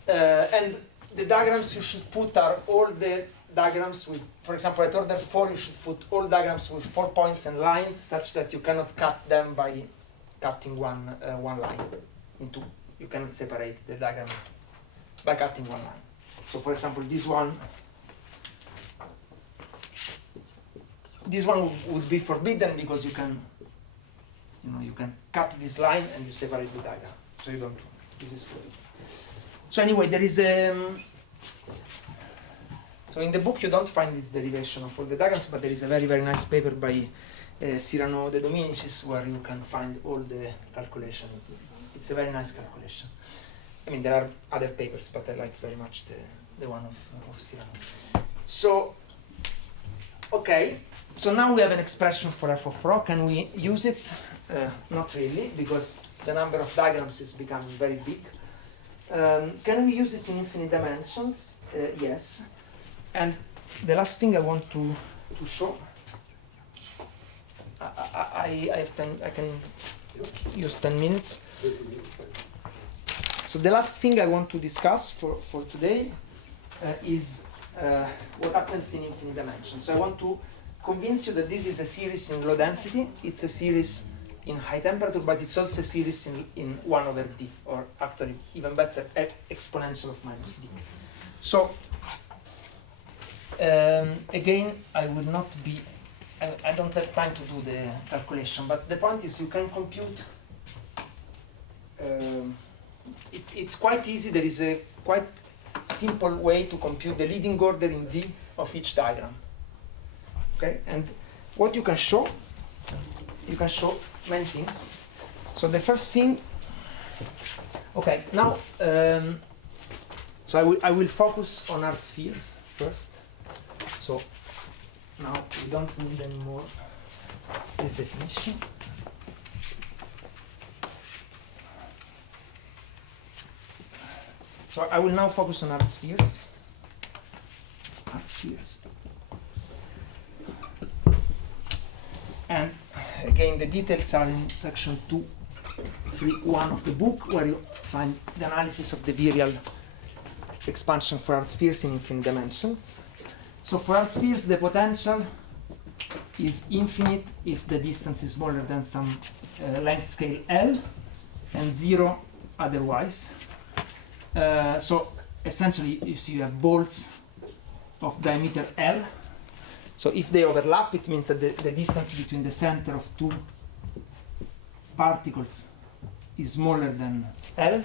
And the diagrams you should put are all the diagrams with, for example, at order 4, you should put all diagrams with 4 points and lines, such that you cannot cut them by cutting one line in two. You cannot separate the diagram by cutting one line. So, for example, this one would be forbidden because you can cut this line and you separate the diagram. So you don't. This is forbidden. So anyway, there is so in the book you don't find this derivation of all the diagrams, but there is a very, very nice paper by Cyrano de Dominicis where you can find all the calculation. It's a very nice calculation. I mean, there are other papers, but I like very much the one of Cyrano. So, okay, so now we have an expression for f of rho. Can we use it? Not really, because the number of diagrams is becoming very big. Can we use it in infinite dimensions? Yes. And the last thing I want to show, I have 10, I can use 10 minutes. So the last thing I want to discuss for today is what happens in infinite dimensions. So I want to convince you that this is a series in low density, it's a series in high temperature, but it's also a series in 1 over d, or actually even better, exponential of minus d. So again, I will not be, I don't have time to do the calculation, but the point is you can compute, it's quite easy. There is a quite simple way to compute the leading order in d of each diagram. Okay, and what you can show many things. So the first thing, okay, now, so I will focus on art spheres first. So now we don't need anymore this definition. So I will now focus on art spheres. Art spheres. And again, the details are in section 2.3.1 of the book, where you find the analysis of the virial expansion for art spheres in infinite dimensions. So for art spheres, the potential is infinite if the distance is smaller than some length scale L, and 0 otherwise. So essentially, if you have balls of diameter L, so if they overlap, it means that the distance between the center of two particles is smaller than L,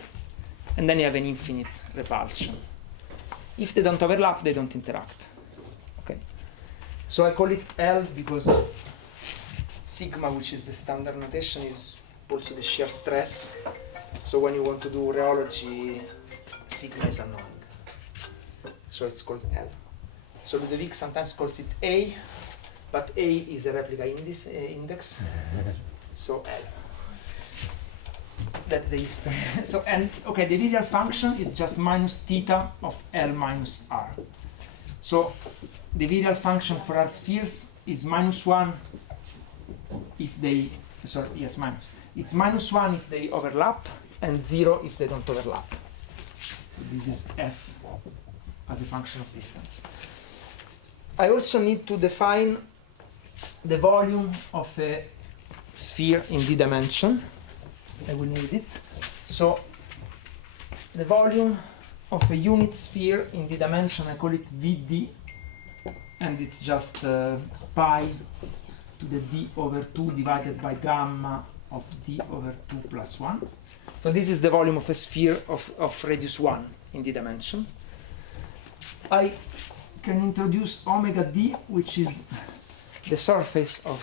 and then you have an infinite repulsion. If they don't overlap, they don't interact. Okay. So I call it L because sigma, which is the standard notation, is also the shear stress. So when you want to do rheology, sigma is annoying. So it's called L. So Ludovic sometimes calls it A, but A is a replica index. So L. That's the Eastern. So, and okay, the virial function is just minus theta of L minus R. So the virial function for art spheres is -1 if they, sorry, yes, minus. It's -1 if they overlap and 0 if they don't overlap. So this is f as a function of distance. I also need to define the volume of a sphere in d dimension. I will need it. So the volume of a unit sphere in d dimension, I call it Vd, and it's just pi to the d over 2 divided by gamma of d over 2 plus 1. So this is the volume of a sphere of radius 1 in d dimension. I can introduce omega d, which is the surface of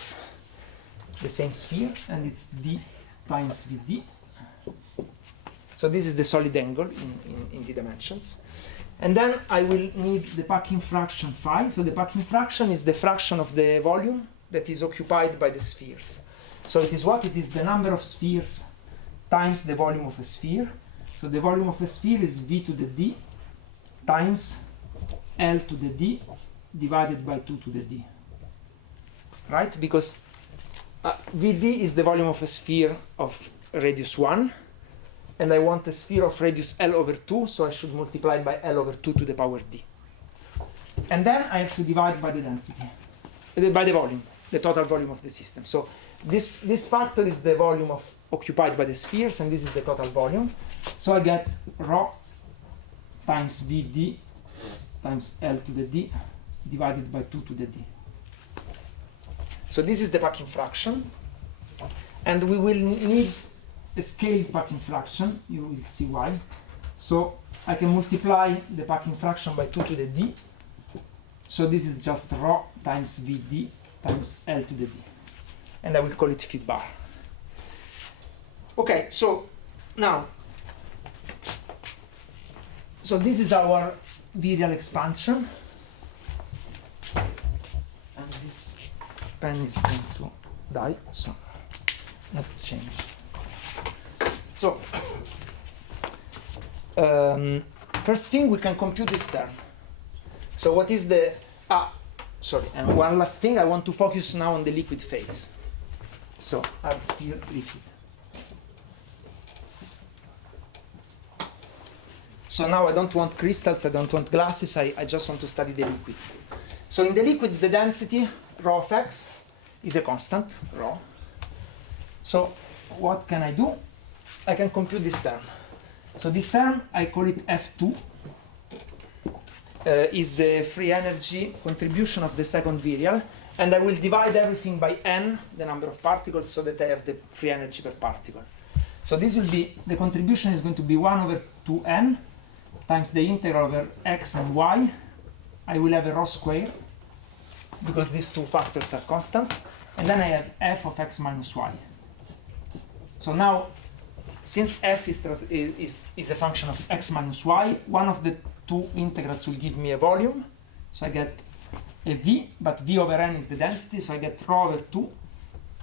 the same sphere, and it's d times vd. So this is the solid angle in d dimensions. And then I will need the packing fraction phi. So the packing fraction is the fraction of the volume that is occupied by the spheres. So it is what? It is the number of spheres times the volume of a sphere. So the volume of a sphere is v to the d times L to the d divided by 2 to the d. Right? Because Vd is the volume of a sphere of radius 1, and I want a sphere of radius L over 2, so I should multiply by L over 2 to the power d. And then I have to divide by the density, by the volume, the total volume of the system. So this factor is the volume occupied by the spheres, and this is the total volume. So I get rho times Vd times L to the d divided by 2 to the d. So this is the packing fraction, and we will need a scaled packing fraction. You will see why. So I can multiply the packing fraction by 2 to the d. So this is just rho times Vd times L to the d, and I will call it phi bar. Okay, so now, so this is our virial expansion, and this pen is going to die, so let's change. So first thing, we can compute this term. So what is the sorry, and one last thing, I want to focus now on the liquid phase. So add sphere liquid. So now I don't want crystals, I don't want glasses, I just want to study the liquid. So in the liquid, the density, rho of x, is a constant, rho. So what can I do? I can compute this term. So this term, I call it F2, is the free energy contribution of the second virial, and I will divide everything by n, the number of particles, so that I have the free energy per particle. So this will be, the contribution is going to be 1 over 2n times the integral over x and y. I will have a rho square, because these two factors are constant, and then I have f of x minus y. So now, since f is a function of x minus y, one of the two integrals will give me a volume. So I get a v, but v over n is the density, so I get rho over 2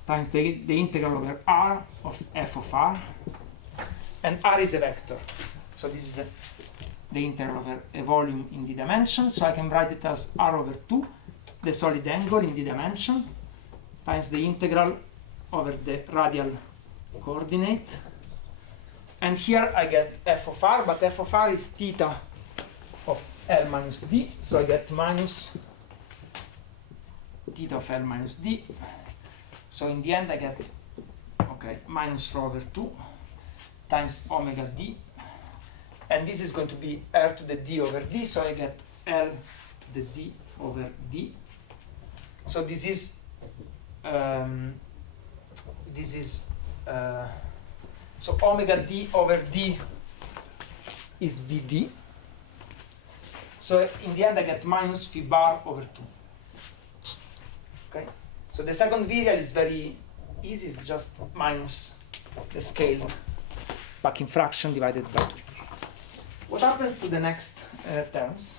times the integral over r of f of r. And r is a vector. So this is the integral over a volume in d dimension. So I can write it as r over 2, the solid angle in d dimension, times the integral over the radial coordinate. And here I get f of r, but f of r is theta of L minus d. So I get minus theta of L minus d. So in the end I get, okay, minus rho over 2 times omega d. And this is going to be R to the d over d. So I get L to the d over d. So this is so omega d over d is Vd. So in the end I get minus phi bar over 2. Okay? So the second virial is very easy, it's just minus the scaled packing fraction divided by 2. What happens to the next terms?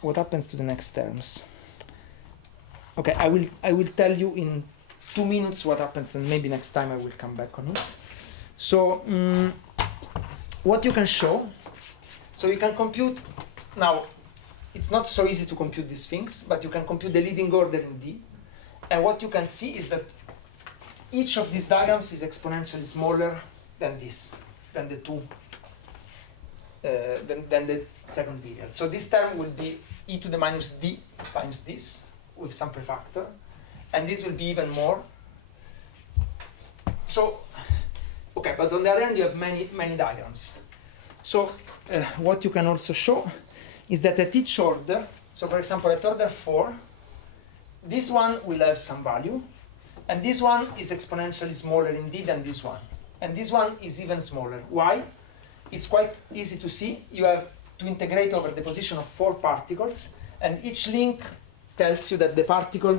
What happens to the next terms? Okay, I will tell you in 2 minutes what happens, and maybe next time I will come back on it. So what you can show, so you can compute, now it's not so easy to compute these things, but you can compute the leading order in D, and what you can see is that each of these diagrams is exponentially smaller than this, than the two, than the second virial. So this term will be e to the minus d times this with some prefactor, and this will be even more. So, okay, but on the other hand you have many diagrams. So what you can also show is that at each order, so for example at order 4, this one will have some value, and this one is exponentially smaller indeed than this one, and this one is even smaller. Why? it's quite easy to see. You have to integrate over the position of 4 particles, and each link tells you that the particle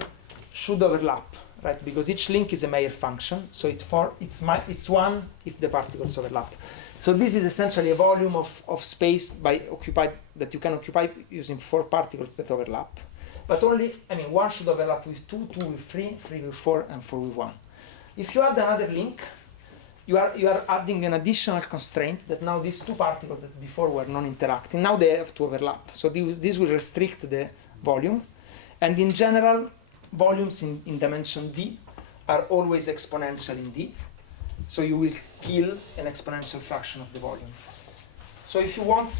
should overlap, right? Because each link is a Mayer function, so it's 1 if the particles overlap. So this is essentially a volume of space that you can occupy using 4 particles that overlap. But only, 1 should overlap with 2, 2 with 3, 3 with 4, and 4 with 1. If you add another link, you are adding an additional constraint that now these 2 particles that before were non-interacting, now they have to overlap. So this will restrict the volume. And in general, volumes in dimension d are always exponential in d. So you will kill an exponential fraction of the volume. So if you want,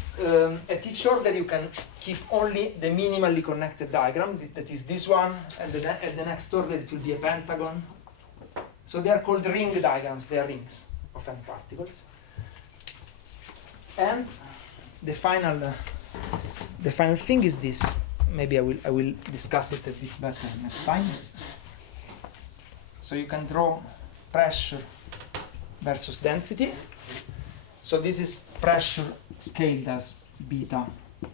at each order you can keep only the minimally connected diagram, that is this one, and at the next order it will be a pentagon. So they are called ring diagrams, they are rings of n particles. And the final thing is this. Maybe I will discuss it a bit better next time. So you can draw pressure versus density. So this is pressure scaled as beta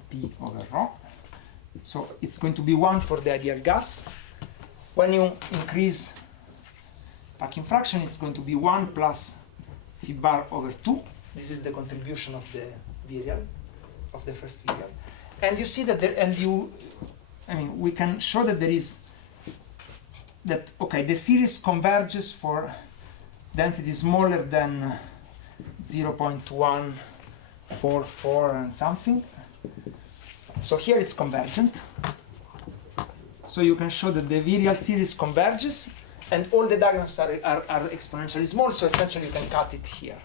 P over rho. So it's going to be 1 for the ideal gas. When you increase packing fraction, it's going to be 1 plus phi bar over 2. This is the contribution of the virial, of the first virial. And you see that we can show that the series converges for density smaller than 0.144 and something. So here it's convergent. So you can show that the virial series converges, and all the diagrams are exponentially small, so essentially you can cut it here.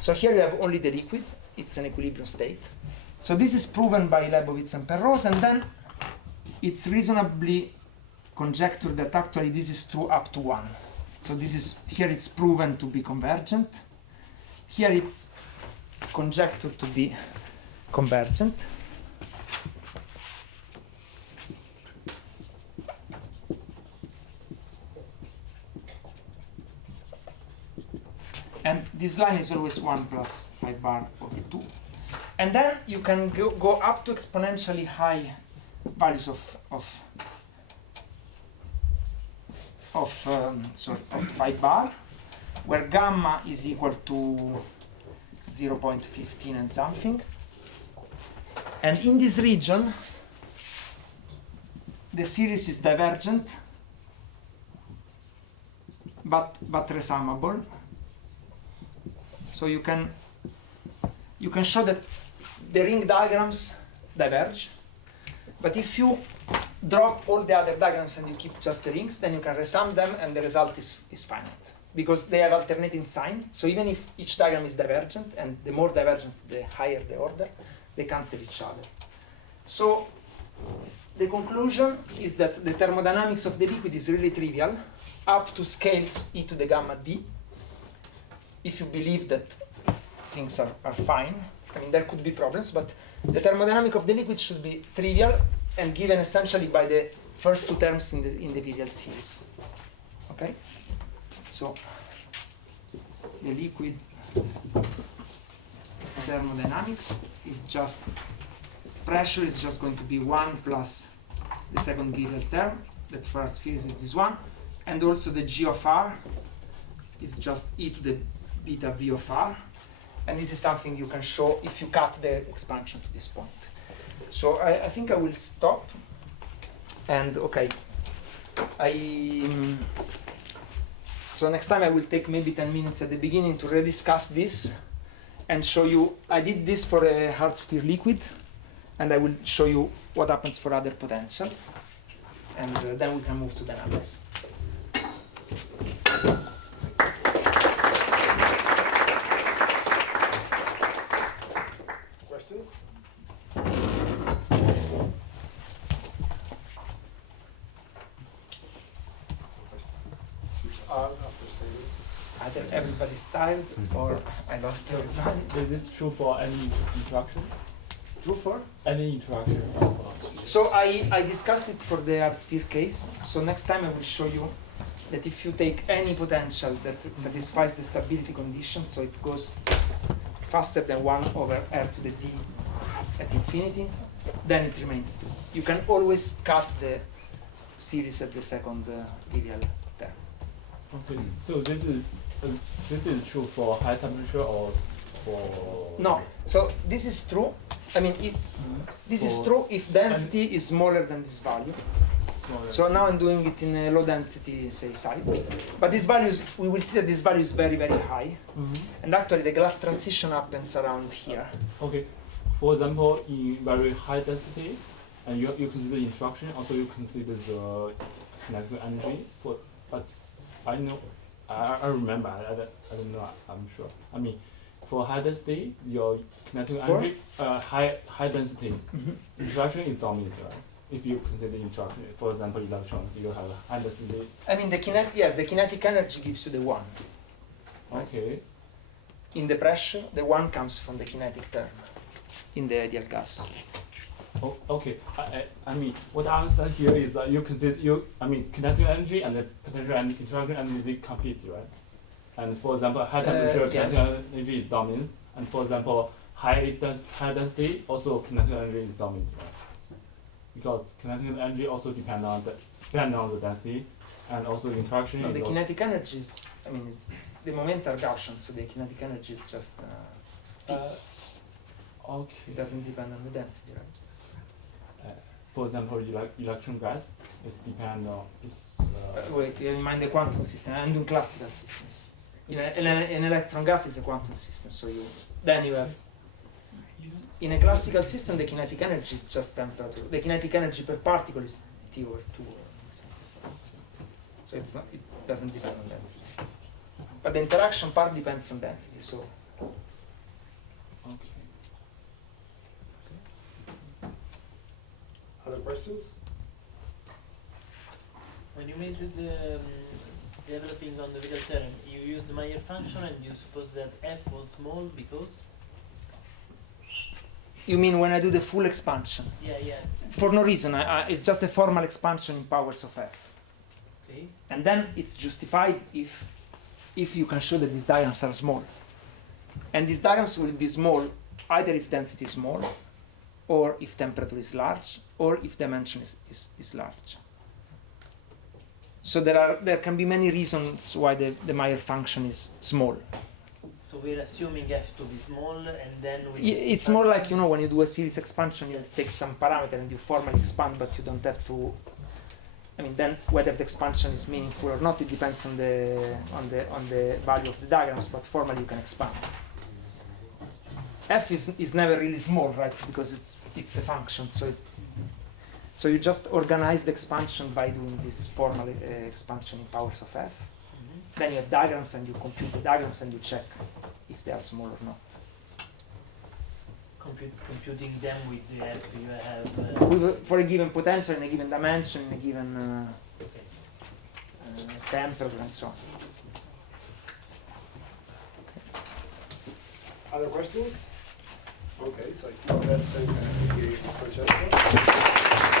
So here you have only the liquid, it's an equilibrium state. So this is proven by Leibowitz and Penrose, and then it's reasonably conjectured that actually this is true up to 1. So here it's proven to be convergent. Here it's conjectured to be convergent. And this line is always 1 plus phi bar over 2. And then you can go up to exponentially high values of phi bar, where gamma is equal to 0.15 and something. And in this region, the series is divergent, but resummable. So you can show that the ring diagrams diverge, but if you drop all the other diagrams and you keep just the rings, then you can resum them and the result is finite, because they have alternating sign. So even if each diagram is divergent, and the more divergent, the higher the order, they cancel each other. So the conclusion is that the thermodynamics of the liquid is really trivial, up to scales e to the gamma d, if you believe that things are fine. There could be problems, but the thermodynamic of the liquid should be trivial and given essentially by the first 2 terms in the virial series. Okay? So the liquid thermodynamics is just, pressure is just going to be 1 plus the second virial term, that for our spheres is this one, and also the G of R is just e to the beta V of R. And this is something you can show if you cut the expansion to this point. So I think I will stop. And okay, so next time I will take maybe 10 minutes at the beginning to rediscuss this and show you. I did this for a hard sphere liquid, and I will show you what happens for other potentials. And then we can move to the numbers. Either everybody's tired or I lost everybody. Is this true for any interaction? True for? Any interaction. So I discussed it for the hard sphere case. So next time I will show you that if you take any potential that satisfies the stability condition, so it goes faster than 1 over r to the d at infinity, then it remains 2. You can always cut the series at the second trivial term. Okay, so this is true for high temperature or for No, so this is true. I mean, this is true if density is smaller than this value. smaller? So now I'm doing it in a low density, say, site. But these values, we will see that this value is very, very high. And actually the glass transition happens around here. Okay, for example, in very high density, and you consider instruction, also you consider the kinetic energy. But I know, I remember, I don't know, I'm sure. I mean, for high density, your kinetic energy, high density, interaction is dominant, right? If you consider interaction, for example, electrons, you have high density. I mean, the kinetic energy gives you the 1. Right? Okay. In the pressure, the 1 comes from the kinetic term in the ideal gas. Oh, okay. I mean, what I understand here is you consider kinetic energy and the potential and interaction energy they compete, right? And for example, high temperature kinetic energy is dominant, and for example, high density also kinetic energy is dominant, right? Because kinetic energy also depend on the density, and also interaction. No, the kinetic energy is, I mean, it's the moments are Gaussian, so the kinetic energy is just okay. It doesn't depend on the density, right? For example, electron gas is depend on wait, you have in mind the quantum system. I'm doing classical systems. An electron gas is a quantum system, so you have in a classical system the kinetic energy is just temperature. The kinetic energy per particle is T over 2. So it's not. It doesn't depend on density. But the interaction part depends on density. So. okay. Other questions? When you made the developing on the Vidal theorem, you used the Mayer function and you suppose that f was small because? You mean when I do the full expansion? Yeah, yeah. For no reason. It's just a formal expansion in powers of f. Okay. And then it's justified if you can show that these diagrams are small. And these diagrams will be small either if density is small, or if temperature is large, or if dimension is large. So there can be many reasons why the Mayer function is small. So we're assuming f to be small, and then It's more like, you know, when you do a series expansion, you take some parameter and you formally expand, but you don't have to. I mean, then whether the expansion is meaningful or not, it depends on the value of the diagrams. But formally, you can expand. F is never really small, right? Because it's a function. So you just organize the expansion by doing this formal expansion in powers of f. Then you have diagrams and you compute the diagrams and you check if they are small or not. Computing them with the f, you have. For a given potential, in a given dimension, in a given temperature, and so on. Other questions? Okay, so I think that's thank you, Francesco.